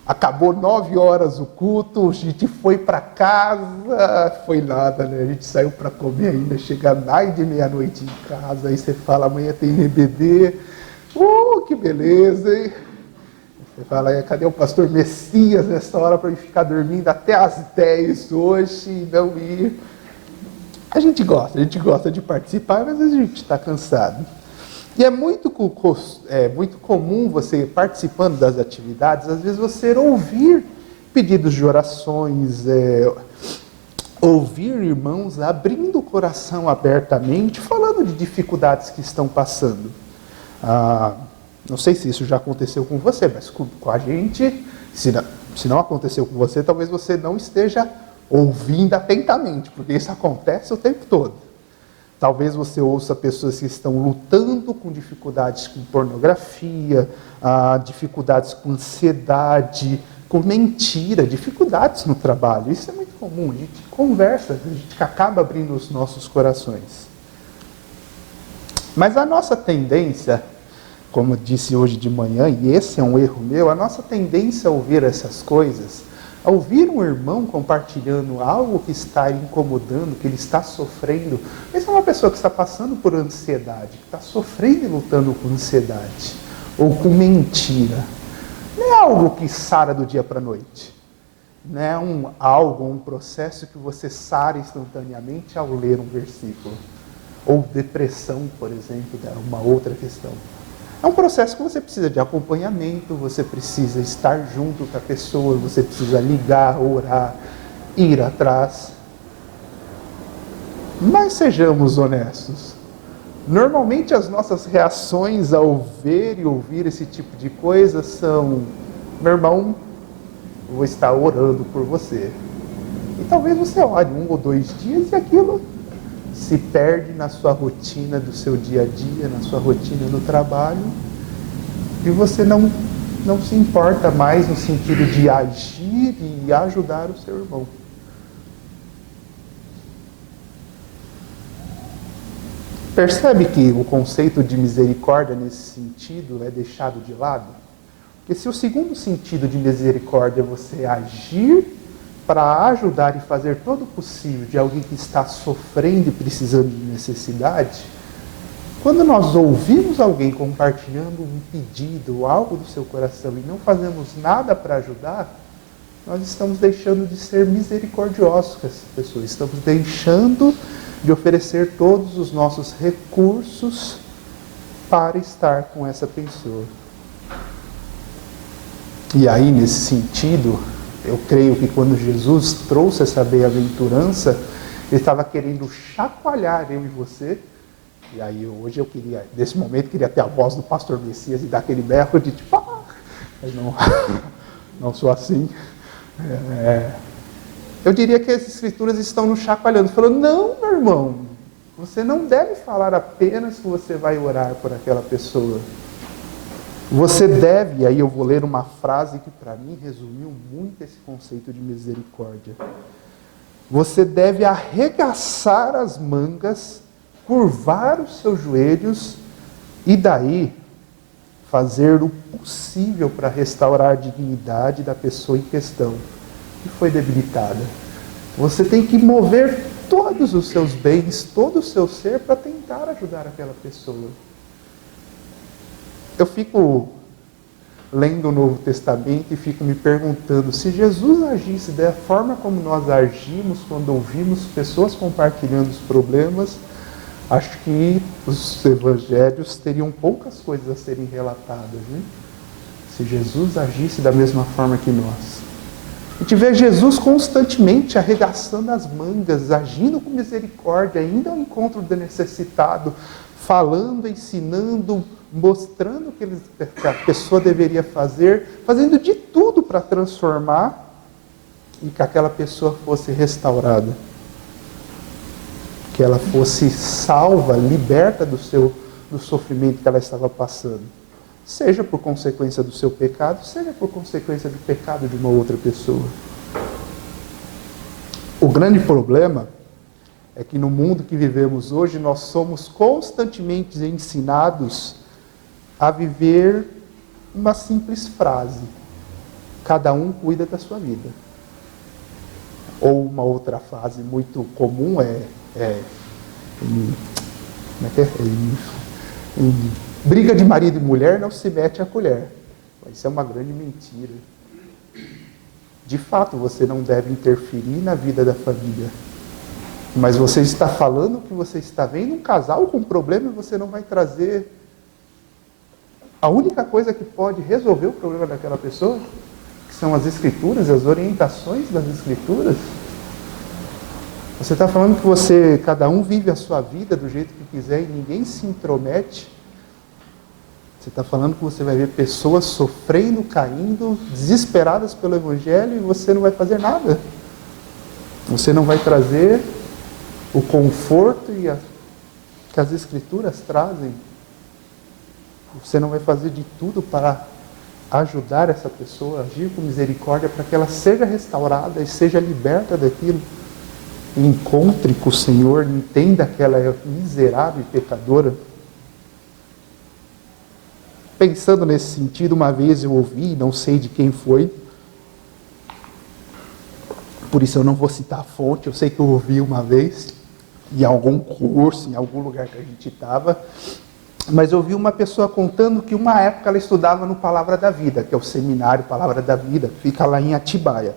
Acabou 9 horas o culto, a gente foi para casa, foi nada, né? A gente saiu para comer ainda, chega mais de meia-noite em casa, aí você fala, amanhã tem RBD, que beleza, hein? Você fala, cadê o pastor Messias nessa hora para ele ficar dormindo até as 10 hoje e não ir? A gente gosta de participar, mas às vezes a gente está cansado. E é muito comum você, participando das atividades, às vezes você ouvir pedidos de orações, ouvir irmãos abrindo o coração abertamente, falando de dificuldades que estão passando. Não sei se isso já aconteceu com você, mas com a gente, se não aconteceu com você, talvez você não esteja ouvindo atentamente, porque isso acontece o tempo todo. Talvez você ouça pessoas que estão lutando com dificuldades com pornografia, dificuldades com ansiedade, com mentira, dificuldades no trabalho. Isso é muito comum, a gente conversa, a gente acaba abrindo os nossos corações. Mas a nossa tendência, como eu disse hoje de manhã, e esse é um erro meu, a nossa tendência a ouvir essas coisas, a ouvir um irmão compartilhando algo que está incomodando, que ele está sofrendo, mesmo uma pessoa que está passando por ansiedade, que está sofrendo e lutando com ansiedade, ou com mentira, não é algo que sara do dia para a noite. Não é um processo que você sara instantaneamente ao ler um versículo. Ou depressão, por exemplo, é uma outra questão. É um processo que você precisa de acompanhamento, você precisa estar junto com a pessoa, você precisa ligar, orar, ir atrás. Mas sejamos honestos. Normalmente as nossas reações ao ver e ouvir esse tipo de coisa são: meu irmão, eu vou estar orando por você. E talvez você ore 1 ou 2 dias e aquilo se perde na sua rotina do seu dia a dia, na sua rotina do trabalho, e você não se importa mais no sentido de agir e ajudar o seu irmão. Percebe que o conceito de misericórdia nesse sentido é deixado de lado? Porque se o segundo sentido de misericórdia é você agir para ajudar e fazer todo o possível de alguém que está sofrendo e precisando de necessidade, quando nós ouvimos alguém compartilhando um pedido, algo do seu coração, e não fazemos nada para ajudar, nós estamos deixando de ser misericordiosos com essa pessoa, estamos deixando de oferecer todos os nossos recursos para estar com essa pessoa. E aí, nesse sentido, eu creio que quando Jesus trouxe essa bem-aventurança, ele estava querendo chacoalhar eu e você. E aí hoje eu queria, nesse momento, queria ter a voz do pastor Messias e dar aquele berro de tipo, mas não sou assim. Eu diria que as escrituras estão nos chacoalhando, falando: não, meu irmão, você não deve falar apenas que você vai orar por aquela pessoa. Você deve, e aí eu vou ler uma frase que para mim resumiu muito esse conceito de misericórdia. Você deve arregaçar as mangas, curvar os seus joelhos e daí fazer o possível para restaurar a dignidade da pessoa em questão que foi debilitada. Você tem que mover todos os seus bens, todo o seu ser para tentar ajudar aquela pessoa. Eu fico lendo o Novo Testamento e fico me perguntando, se Jesus agisse da forma como nós agimos quando ouvimos pessoas compartilhando os problemas, acho que os evangelhos teriam poucas coisas a serem relatadas, né? Se Jesus agisse da mesma forma que nós. A gente vê Jesus constantemente arregaçando as mangas, agindo com misericórdia, indo ao encontro do necessitado, falando, ensinando, mostrando o que a pessoa deveria fazer, fazendo de tudo para transformar e que aquela pessoa fosse restaurada. Que ela fosse salva, liberta do sofrimento que ela estava passando. Seja por consequência do seu pecado, seja por consequência do pecado de uma outra pessoa. O grande problema é que no mundo que vivemos hoje, nós somos constantemente ensinados a viver uma simples frase: cada um cuida da sua vida. Ou uma outra frase muito comum em briga de marido e mulher não se mete a colher. Isso é uma grande mentira. De fato, você não deve interferir na vida da família. Mas você está falando que você está vendo um casal com problema e você não vai trazer a única coisa que pode resolver o problema daquela pessoa, que são as Escrituras, as orientações das Escrituras. Você está falando que cada um vive a sua vida do jeito que quiser e ninguém se intromete. Você está falando que você vai ver pessoas sofrendo, caindo, desesperadas pelo Evangelho e você não vai fazer nada. Você não vai trazer o conforto que as Escrituras trazem. Você não vai fazer de tudo para ajudar essa pessoa, agir com misericórdia para que ela seja restaurada e seja liberta daquilo. E encontre com o Senhor, entenda que ela é miserável e pecadora. Pensando nesse sentido, uma vez eu ouvi, não sei de quem foi, por isso eu não vou citar a fonte, eu sei que eu ouvi uma vez, em algum curso, em algum lugar que a gente estava, mas eu ouvi uma pessoa contando que uma época ela estudava no Palavra da Vida, que é o seminário Palavra da Vida, fica lá em Atibaia.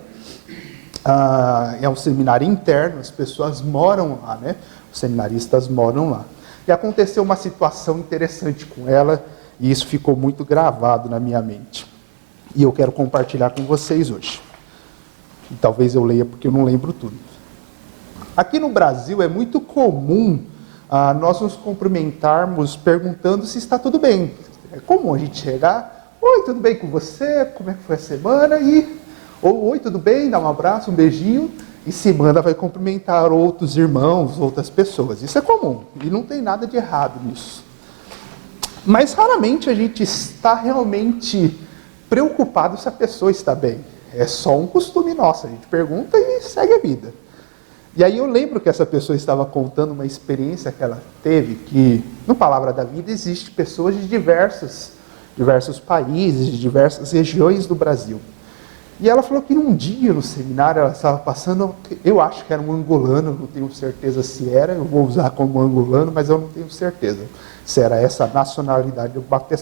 É um seminário interno, as pessoas moram lá, né? Os seminaristas moram lá. E aconteceu uma situação interessante com ela, e isso ficou muito gravado na minha mente. E eu quero compartilhar com vocês hoje. E talvez eu leia porque eu não lembro tudo. Aqui no Brasil é muito comum nós nos cumprimentarmos perguntando se está tudo bem. É comum a gente chegar: oi, tudo bem com você? Como é que foi a semana? Ou oi, tudo bem? Dá um abraço, um beijinho. E semana vai cumprimentar outros irmãos, outras pessoas. Isso é comum. E não tem nada de errado nisso. Mas raramente a gente está realmente preocupado se a pessoa está bem. É só um costume nosso. A gente pergunta e segue a vida. E aí eu lembro que essa pessoa estava contando uma experiência que ela teve, que no Palavra da Vida existe pessoas de diversos países, de diversas regiões do Brasil. E ela falou que num dia no seminário ela estava passando, eu acho que era um angolano, não tenho certeza se era, eu vou usar como angolano, mas eu não tenho certeza se era essa a nacionalidade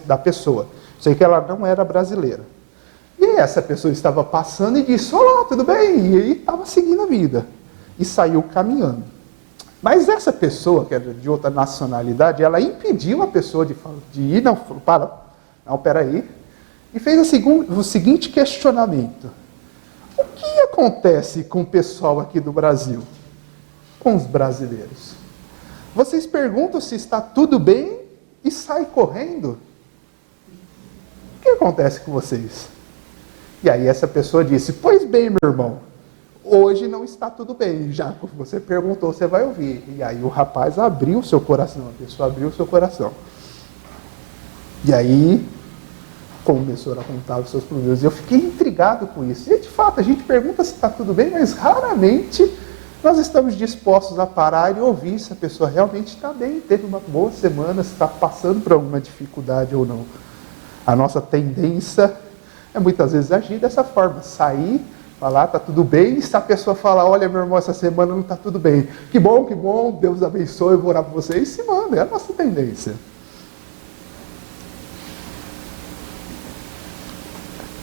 da pessoa. Sei que ela não era brasileira. E aí essa pessoa estava passando e disse: olá, tudo bem? E aí estava seguindo a vida. E saiu caminhando. Mas essa pessoa, que era de outra nacionalidade, ela impediu a pessoa de ir, não, falou: peraí. E fez o seguinte questionamento: o que acontece com o pessoal aqui do Brasil? Com os brasileiros? Vocês perguntam se está tudo bem e saem correndo? O que acontece com vocês? E aí essa pessoa disse: pois bem, meu irmão, hoje não está tudo bem. Já que você perguntou, você vai ouvir. E aí o rapaz abriu o seu coração, a pessoa abriu o seu coração. E aí começou a contar os seus problemas. E eu fiquei intrigado com isso. E de fato, a gente pergunta se está tudo bem, mas raramente nós estamos dispostos a parar e ouvir se a pessoa realmente está bem, teve uma boa semana, se está passando por alguma dificuldade ou não. A nossa tendência é muitas vezes agir dessa forma, sair, falar, está tudo bem, e se a pessoa falar: olha, meu irmão, essa semana não está tudo bem, que bom, Deus abençoe, eu vou orar por você, e se manda, é a nossa tendência.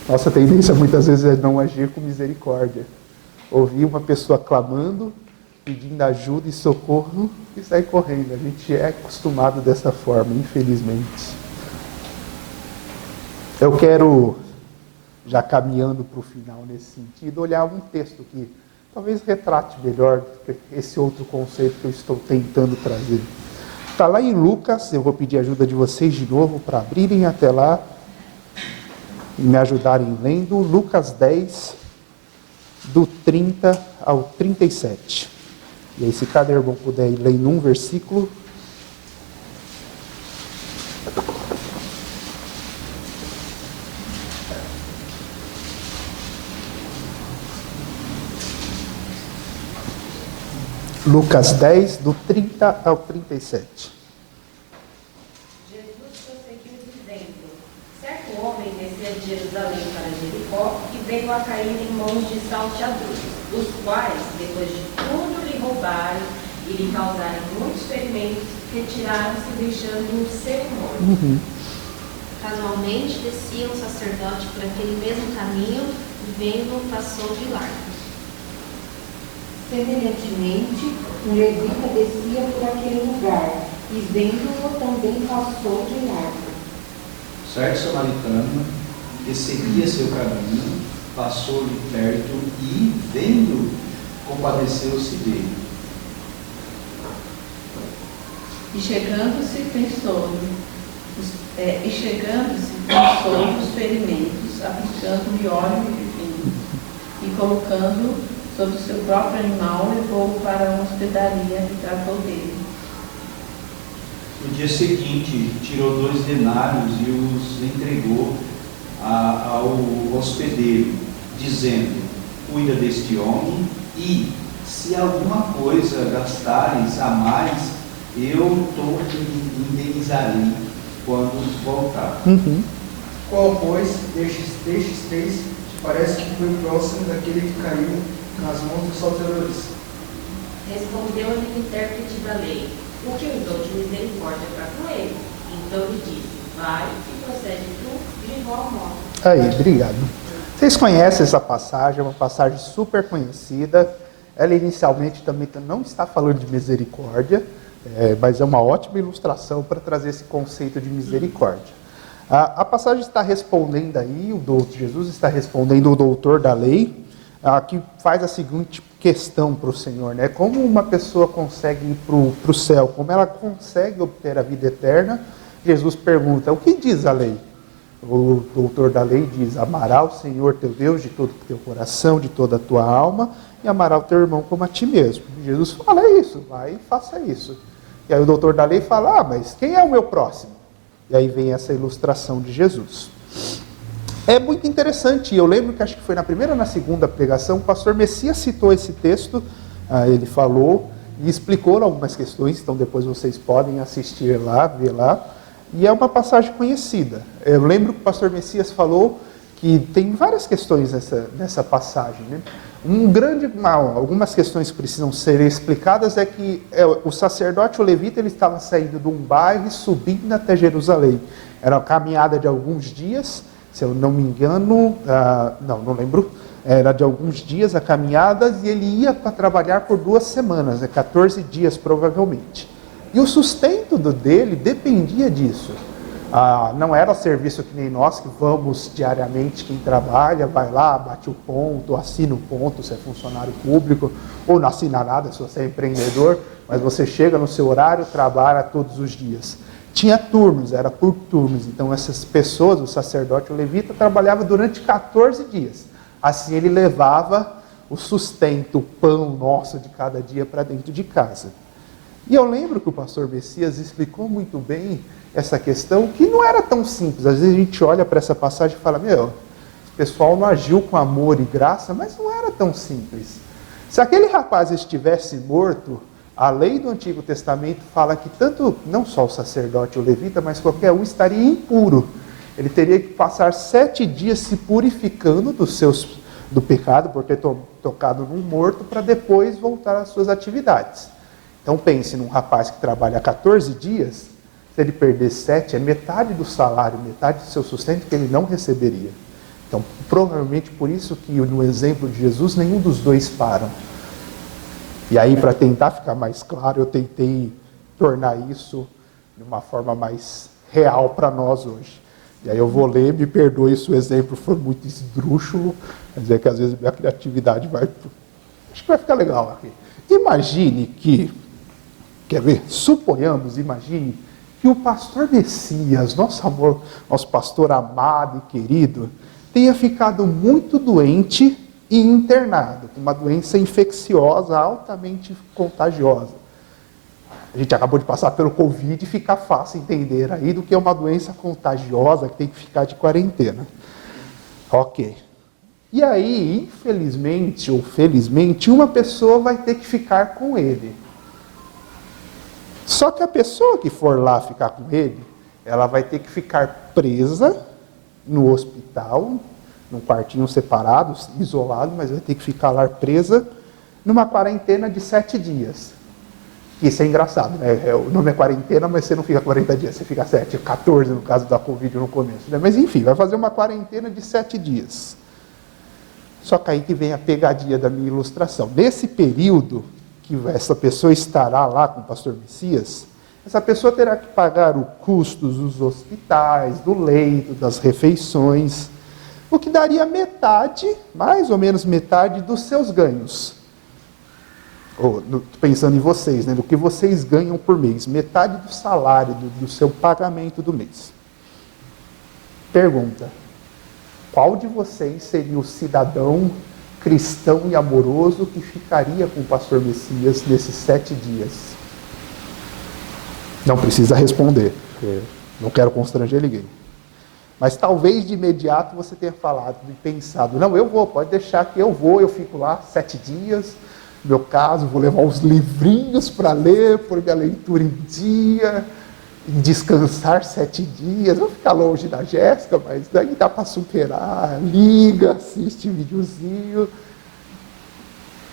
Nossa tendência muitas vezes é não agir com misericórdia. Ouvir uma pessoa clamando, pedindo ajuda e socorro e sair correndo. A gente é acostumado dessa forma, infelizmente. Eu quero já caminhando para o final nesse sentido, olhar um texto que talvez retrate melhor esse outro conceito que eu estou tentando trazer. Está lá em Lucas, eu vou pedir a ajuda de vocês de novo para abrirem até lá e me ajudarem lendo. Lucas 10, do 30 ao 37. E aí, se cada irmão puder ir lendo um versículo. Lucas 10, do 30 ao 37. Jesus prosseguiu dizendo: certo homem descia de Jerusalém para Jericó e veio a cair em mãos de salteadores, os quais, depois de tudo lhe roubarem e lhe causarem muitos ferimentos, retiraram-se deixando-o sem morto. Casualmente descia um sacerdote por aquele mesmo caminho e vendo passou de largo. Semelhantemente, um levita descia por aquele lugar e vendo-o também passou de largo. Certo samaritano que seguia seu caminho, passou-lhe perto e, vendo, compadeceu-se dele. E chegando-se, pensou os ferimentos, aplicando-lhe óleo de vinho, e colocando sobre o seu próprio animal, levou-o para uma hospedaria e tratou dele. No dia seguinte, tirou 2 denários e os entregou ao hospedeiro, dizendo: cuida deste homem e, se alguma coisa gastares a mais, eu te indenizarei quando voltar. Qual, pois, destes 3 parece que foi próximo daquele que caiu nas mãos dos salteadores? Respondeu-lhe o intérprete da lei: o que usou de misericórdia para com ele? Então lhe disse: vai e procede tu de igual modo. Aí, obrigado. Vocês conhecem essa passagem, é uma passagem super conhecida. Ela inicialmente também não está falando de misericórdia, mas é uma ótima ilustração para trazer esse conceito de misericórdia. A passagem está respondendo aí, Jesus está respondendo o doutor da lei, que faz a seguinte questão para o Senhor, né? Como uma pessoa consegue ir para o céu, como ela consegue obter a vida eterna? Jesus pergunta: o que diz a lei? O doutor da lei diz: amará o Senhor teu Deus de todo o teu coração, de toda a tua alma, e amará o teu irmão como a ti mesmo. E Jesus fala: é isso, vai e faça isso. E aí o doutor da lei fala: mas quem é o meu próximo? E aí vem essa ilustração de Jesus. É muito interessante, eu lembro que acho que foi na primeira ou na segunda pregação, o pastor Messias citou esse texto, ele falou e explicou algumas questões, então depois vocês podem assistir lá, ver lá, e é uma passagem conhecida. Eu lembro que o pastor Messias falou que tem várias questões nessa passagem, né? Algumas questões que precisam ser explicadas é que o sacerdote, o levita, ele estava saindo de um bairro e subindo até Jerusalém. Era uma caminhada de alguns dias, se eu não me engano, não lembro, era de alguns dias a caminhada, e ele ia para trabalhar por 2 semanas, 14 dias provavelmente. E o sustento dele dependia disso. Não era serviço que nem nós, que vamos diariamente, quem trabalha, vai lá, bate o ponto, assina o ponto se é funcionário público, ou não assina nada se você é empreendedor, mas você chega no seu horário, trabalha todos os dias. Tinha turnos, era por turnos, então essas pessoas, o sacerdote, o levita, trabalhava durante 14 dias. Assim ele levava o sustento, o pão nosso de cada dia para dentro de casa. E eu lembro que o pastor Messias explicou muito bem essa questão, que não era tão simples. Às vezes a gente olha para essa passagem e fala: o pessoal não agiu com amor e graça, mas não era tão simples. Se aquele rapaz estivesse morto, a lei do Antigo Testamento fala que tanto, não só o sacerdote ou o levita, mas qualquer um estaria impuro. Ele teria que passar 7 dias se purificando do pecado por ter tocado num morto, para depois voltar às suas atividades. Então pense num rapaz que trabalha 14 dias, se ele perder 7, é metade do salário, metade do seu sustento que ele não receberia. Então, provavelmente por isso que no exemplo de Jesus, nenhum dos dois param. E aí, para tentar ficar mais claro, eu tentei tornar isso de uma forma mais real para nós hoje. E aí eu vou ler, me perdoe se o exemplo for muito esdrúxulo, mas é que às vezes minha criatividade vai... Acho que vai ficar legal aqui. Imagine que, quer ver? Suponhamos, imagine que o pastor Messias, nosso amor, nosso pastor amado e querido, tenha ficado muito doente e internado, com uma doença infecciosa altamente contagiosa. A gente acabou de passar pelo Covid e fica fácil entender aí do que é uma doença contagiosa que tem que ficar de quarentena. Ok. E aí, infelizmente ou felizmente, uma pessoa vai ter que ficar com ele. Só que a pessoa que for lá ficar com ele, ela vai ter que ficar presa no hospital, num quartinho separado, isolado, mas vai ter que ficar lá presa numa quarentena de 7 dias. Isso é engraçado, né? O nome é quarentena, mas você não fica 40 dias, você fica 7, 14 no caso da Covid no começo. Né? Mas enfim, vai fazer uma quarentena de 7 dias. Só que aí que vem a pegadinha da minha ilustração. Nesse período que essa pessoa estará lá com o pastor Messias, essa pessoa terá que pagar o custo dos hospitais, do leito, das refeições, o que daria metade, mais ou menos metade, dos seus ganhos. Pensando em vocês, né, do que vocês ganham por mês, metade do salário, do seu pagamento do mês. Pergunta: qual de vocês seria o cidadão cristão e amoroso que ficaria com o pastor Messias nesses 7 dias? Não precisa responder, não quero constranger ninguém. Mas talvez de imediato você tenha falado e pensado: não, eu vou, pode deixar que eu fico lá 7 dias. No meu caso, vou levar uns livrinhos para ler, pôr minha leitura em dia, e descansar 7 dias. Vou ficar longe da Jéssica, mas daí dá para superar. Liga, assiste videozinho.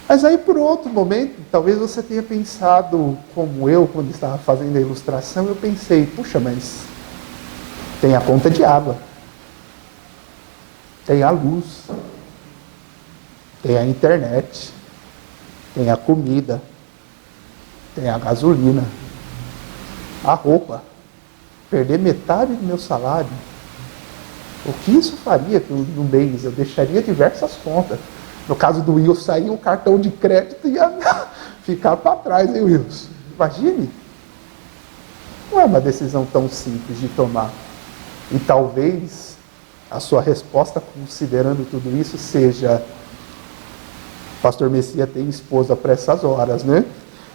Mas aí, por outro momento, talvez você tenha pensado, como eu, quando estava fazendo a ilustração, eu pensei: puxa, mas tem a conta de água, tem a luz, tem a internet, tem a comida, tem a gasolina, a roupa. Perder metade do meu salário, o que isso faria no mês? Eu deixaria diversas contas. No caso do Wilson, sair um cartão de crédito ia ficar para trás, hein, Wilson? Imagine. Não é uma decisão tão simples de tomar. E talvez a sua resposta, considerando tudo isso, seja: pastor Messias tem esposa para essas horas, né?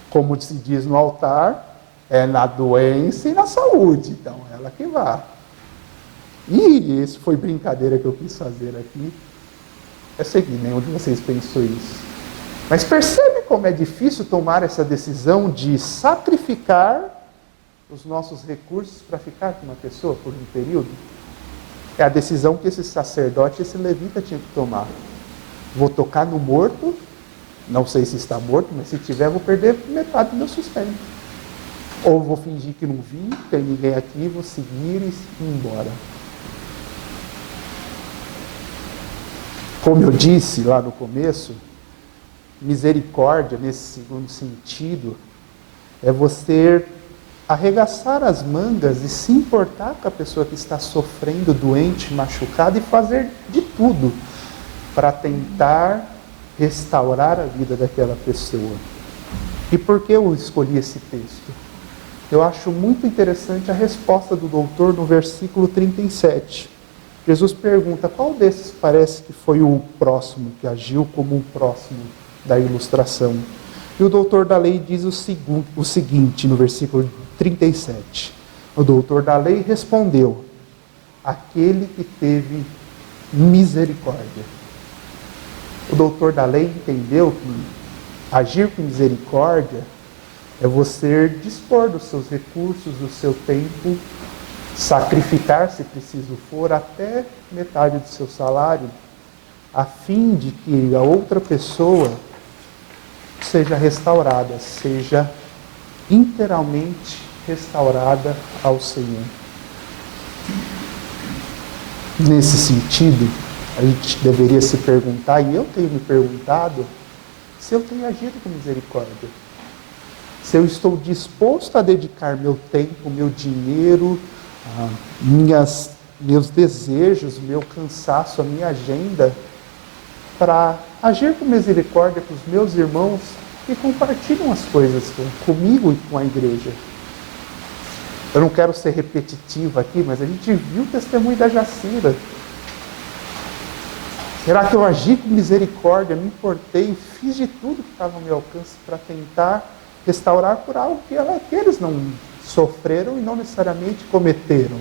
Como se diz no altar, é na doença e na saúde. Então, ela que vá. E isso foi brincadeira que eu quis fazer aqui. Eu sei que nenhum de vocês pensou isso. Mas percebe como é difícil tomar essa decisão de sacrificar os nossos recursos para ficar com uma pessoa por um período? É a decisão que esse sacerdote, esse levita tinha que tomar. Vou tocar no morto, não sei se está morto, mas se tiver, vou perder metade do meu sustento. Ou vou fingir que não vi, tem ninguém aqui, vou seguir e ir embora. Como eu disse lá no começo, misericórdia, nesse segundo sentido, é você arregaçar as mangas e se importar com a pessoa que está sofrendo, doente, machucada, e fazer de tudo para tentar restaurar a vida daquela pessoa. E por que eu escolhi esse texto? Eu acho muito interessante a resposta do doutor no versículo 37. Jesus pergunta: qual desses parece que foi o próximo, que agiu como o próximo da ilustração? E o doutor da lei diz o seguinte no versículo 37. O doutor da lei respondeu: aquele que teve misericórdia. O doutor da lei entendeu que agir com misericórdia é você dispor dos seus recursos, do seu tempo, sacrificar, se preciso for, até metade do seu salário, a fim de que a outra pessoa seja restaurada, seja inteiramente restaurada ao Senhor. Nesse sentido, a gente deveria se perguntar, e eu tenho me perguntado, se eu tenho agido com misericórdia. Se eu estou disposto a dedicar meu tempo, meu dinheiro, minhas meus desejos, meu cansaço, a minha agenda, para agir com misericórdia com os meus irmãos que compartilham as coisas comigo e com a igreja. Eu não quero ser repetitivo aqui, mas a gente viu o testemunho da Jacira. Será que eu agi com misericórdia, me importei, fiz de tudo que estava ao meu alcance para tentar restaurar por algo que eles não sofreram e não necessariamente cometeram?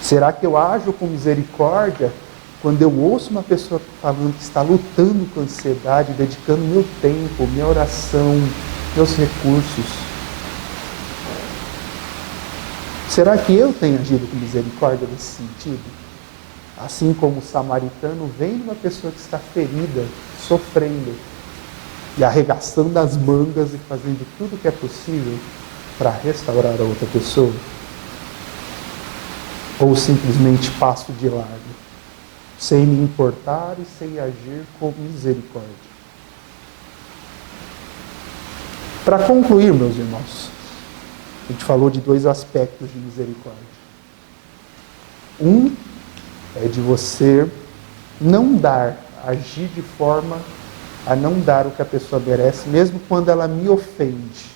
Será que eu ajo com misericórdia quando eu ouço uma pessoa falando que está lutando com ansiedade, dedicando meu tempo, minha oração, meus recursos? Será que eu tenho agido com misericórdia nesse sentido? Assim como o samaritano vendo uma pessoa que está ferida, sofrendo, e arregaçando as mangas e fazendo tudo o que é possível para restaurar a outra pessoa? Ou simplesmente passo de largo, sem me importar e sem agir com misericórdia? Para concluir, meus irmãos, a gente falou de 2 aspectos de misericórdia. Um é de você não dar, agir de forma a não dar o que a pessoa merece, mesmo quando ela me ofende.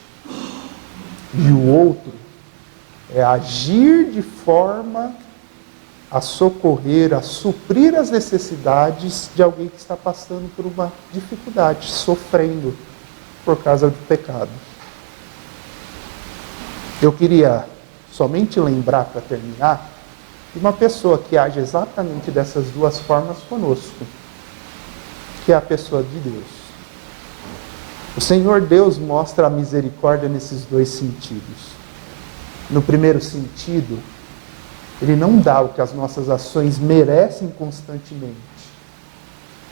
E o outro é agir de forma a socorrer, a suprir as necessidades de alguém que está passando por uma dificuldade, sofrendo por causa do pecado. Eu queria somente lembrar, para terminar, de uma pessoa que age exatamente dessas 2 formas conosco, que é a pessoa de Deus. O Senhor Deus mostra a misericórdia nesses 2 sentidos. No primeiro sentido, Ele não dá o que as nossas ações merecem constantemente.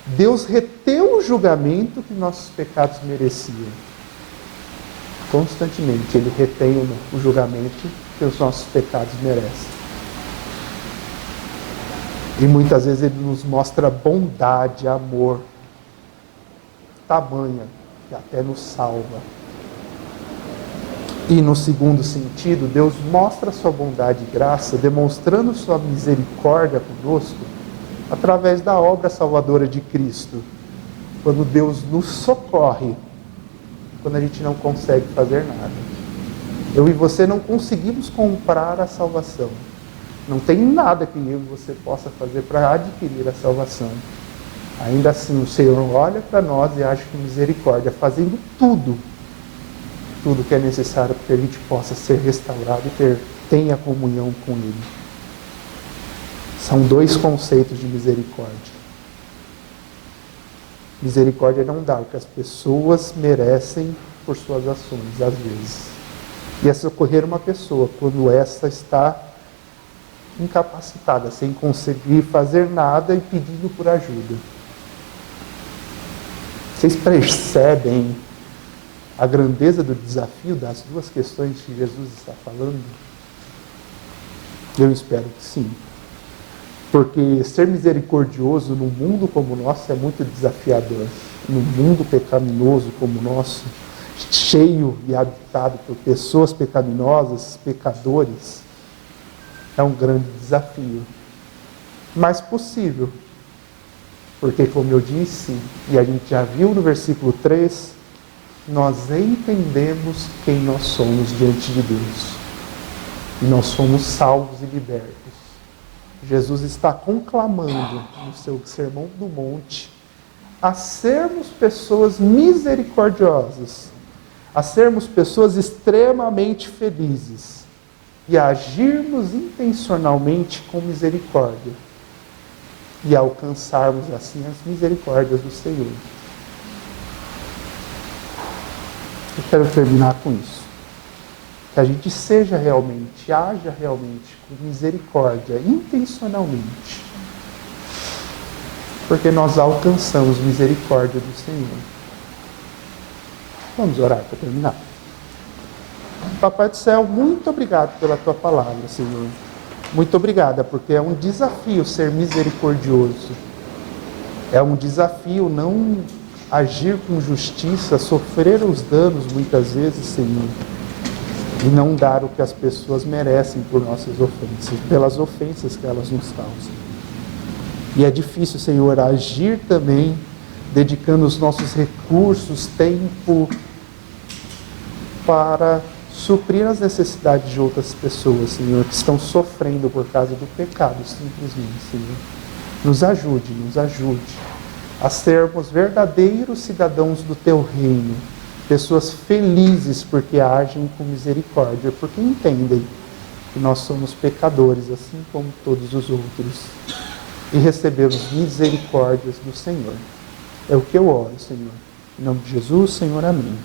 Deus reteu o julgamento que nossos pecados mereciam. Constantemente Ele retém o julgamento que os nossos pecados merecem. E muitas vezes Ele nos mostra bondade, amor, tamanha, que até nos salva. E no segundo sentido, Deus mostra a sua bondade e graça, demonstrando sua misericórdia conosco, através da obra salvadora de Cristo. Quando Deus nos socorre, quando a gente não consegue fazer nada. Eu e você não conseguimos comprar a salvação. Não tem nada que eu e você possa fazer para adquirir a salvação. Ainda assim, o Senhor olha para nós e age com misericórdia, fazendo tudo que é necessário para que a gente possa ser restaurado e tenha comunhão com Ele. São 2 conceitos de misericórdia. Misericórdia não dá o que as pessoas merecem por suas ações, às vezes. E é socorrer uma pessoa quando essa está incapacitada, sem conseguir fazer nada e pedindo por ajuda. Vocês percebem a grandeza do desafio das 2 questões que Jesus está falando? Eu espero que sim. Porque ser misericordioso num mundo como o nosso é muito desafiador. Num mundo pecaminoso como o nosso, cheio e habitado por pessoas pecaminosas, pecadores, é um grande desafio. Mas possível. Porque, como eu disse, e a gente já viu no versículo 3, nós entendemos quem nós somos diante de Deus. E nós somos salvos e libertos. Jesus está conclamando no seu Sermão do Monte a sermos pessoas misericordiosas, a sermos pessoas extremamente felizes e a agirmos intencionalmente com misericórdia e alcançarmos assim as misericórdias do Senhor. Eu quero terminar com isso. Que a gente seja realmente, haja realmente com misericórdia, intencionalmente. Porque nós alcançamos misericórdia do Senhor. Vamos orar para terminar. Papai do céu, muito obrigado pela tua palavra, Senhor. Muito obrigada, porque é um desafio ser misericordioso. É um desafio não agir com justiça, sofrer os danos muitas vezes, Senhor. e não dar o que as pessoas merecem por nossas ofensas, pelas ofensas que elas nos causam. E é difícil, Senhor, agir também, dedicando os nossos recursos, tempo, para suprir as necessidades de outras pessoas, Senhor, que estão sofrendo por causa do pecado, simplesmente, Senhor. Nos ajude a sermos verdadeiros cidadãos do Teu reino, pessoas felizes porque agem com misericórdia, porque entendem que nós somos pecadores, assim como todos os outros, e recebemos misericórdias do Senhor. É o que eu oro, Senhor. Em nome de Jesus, Senhor, amém.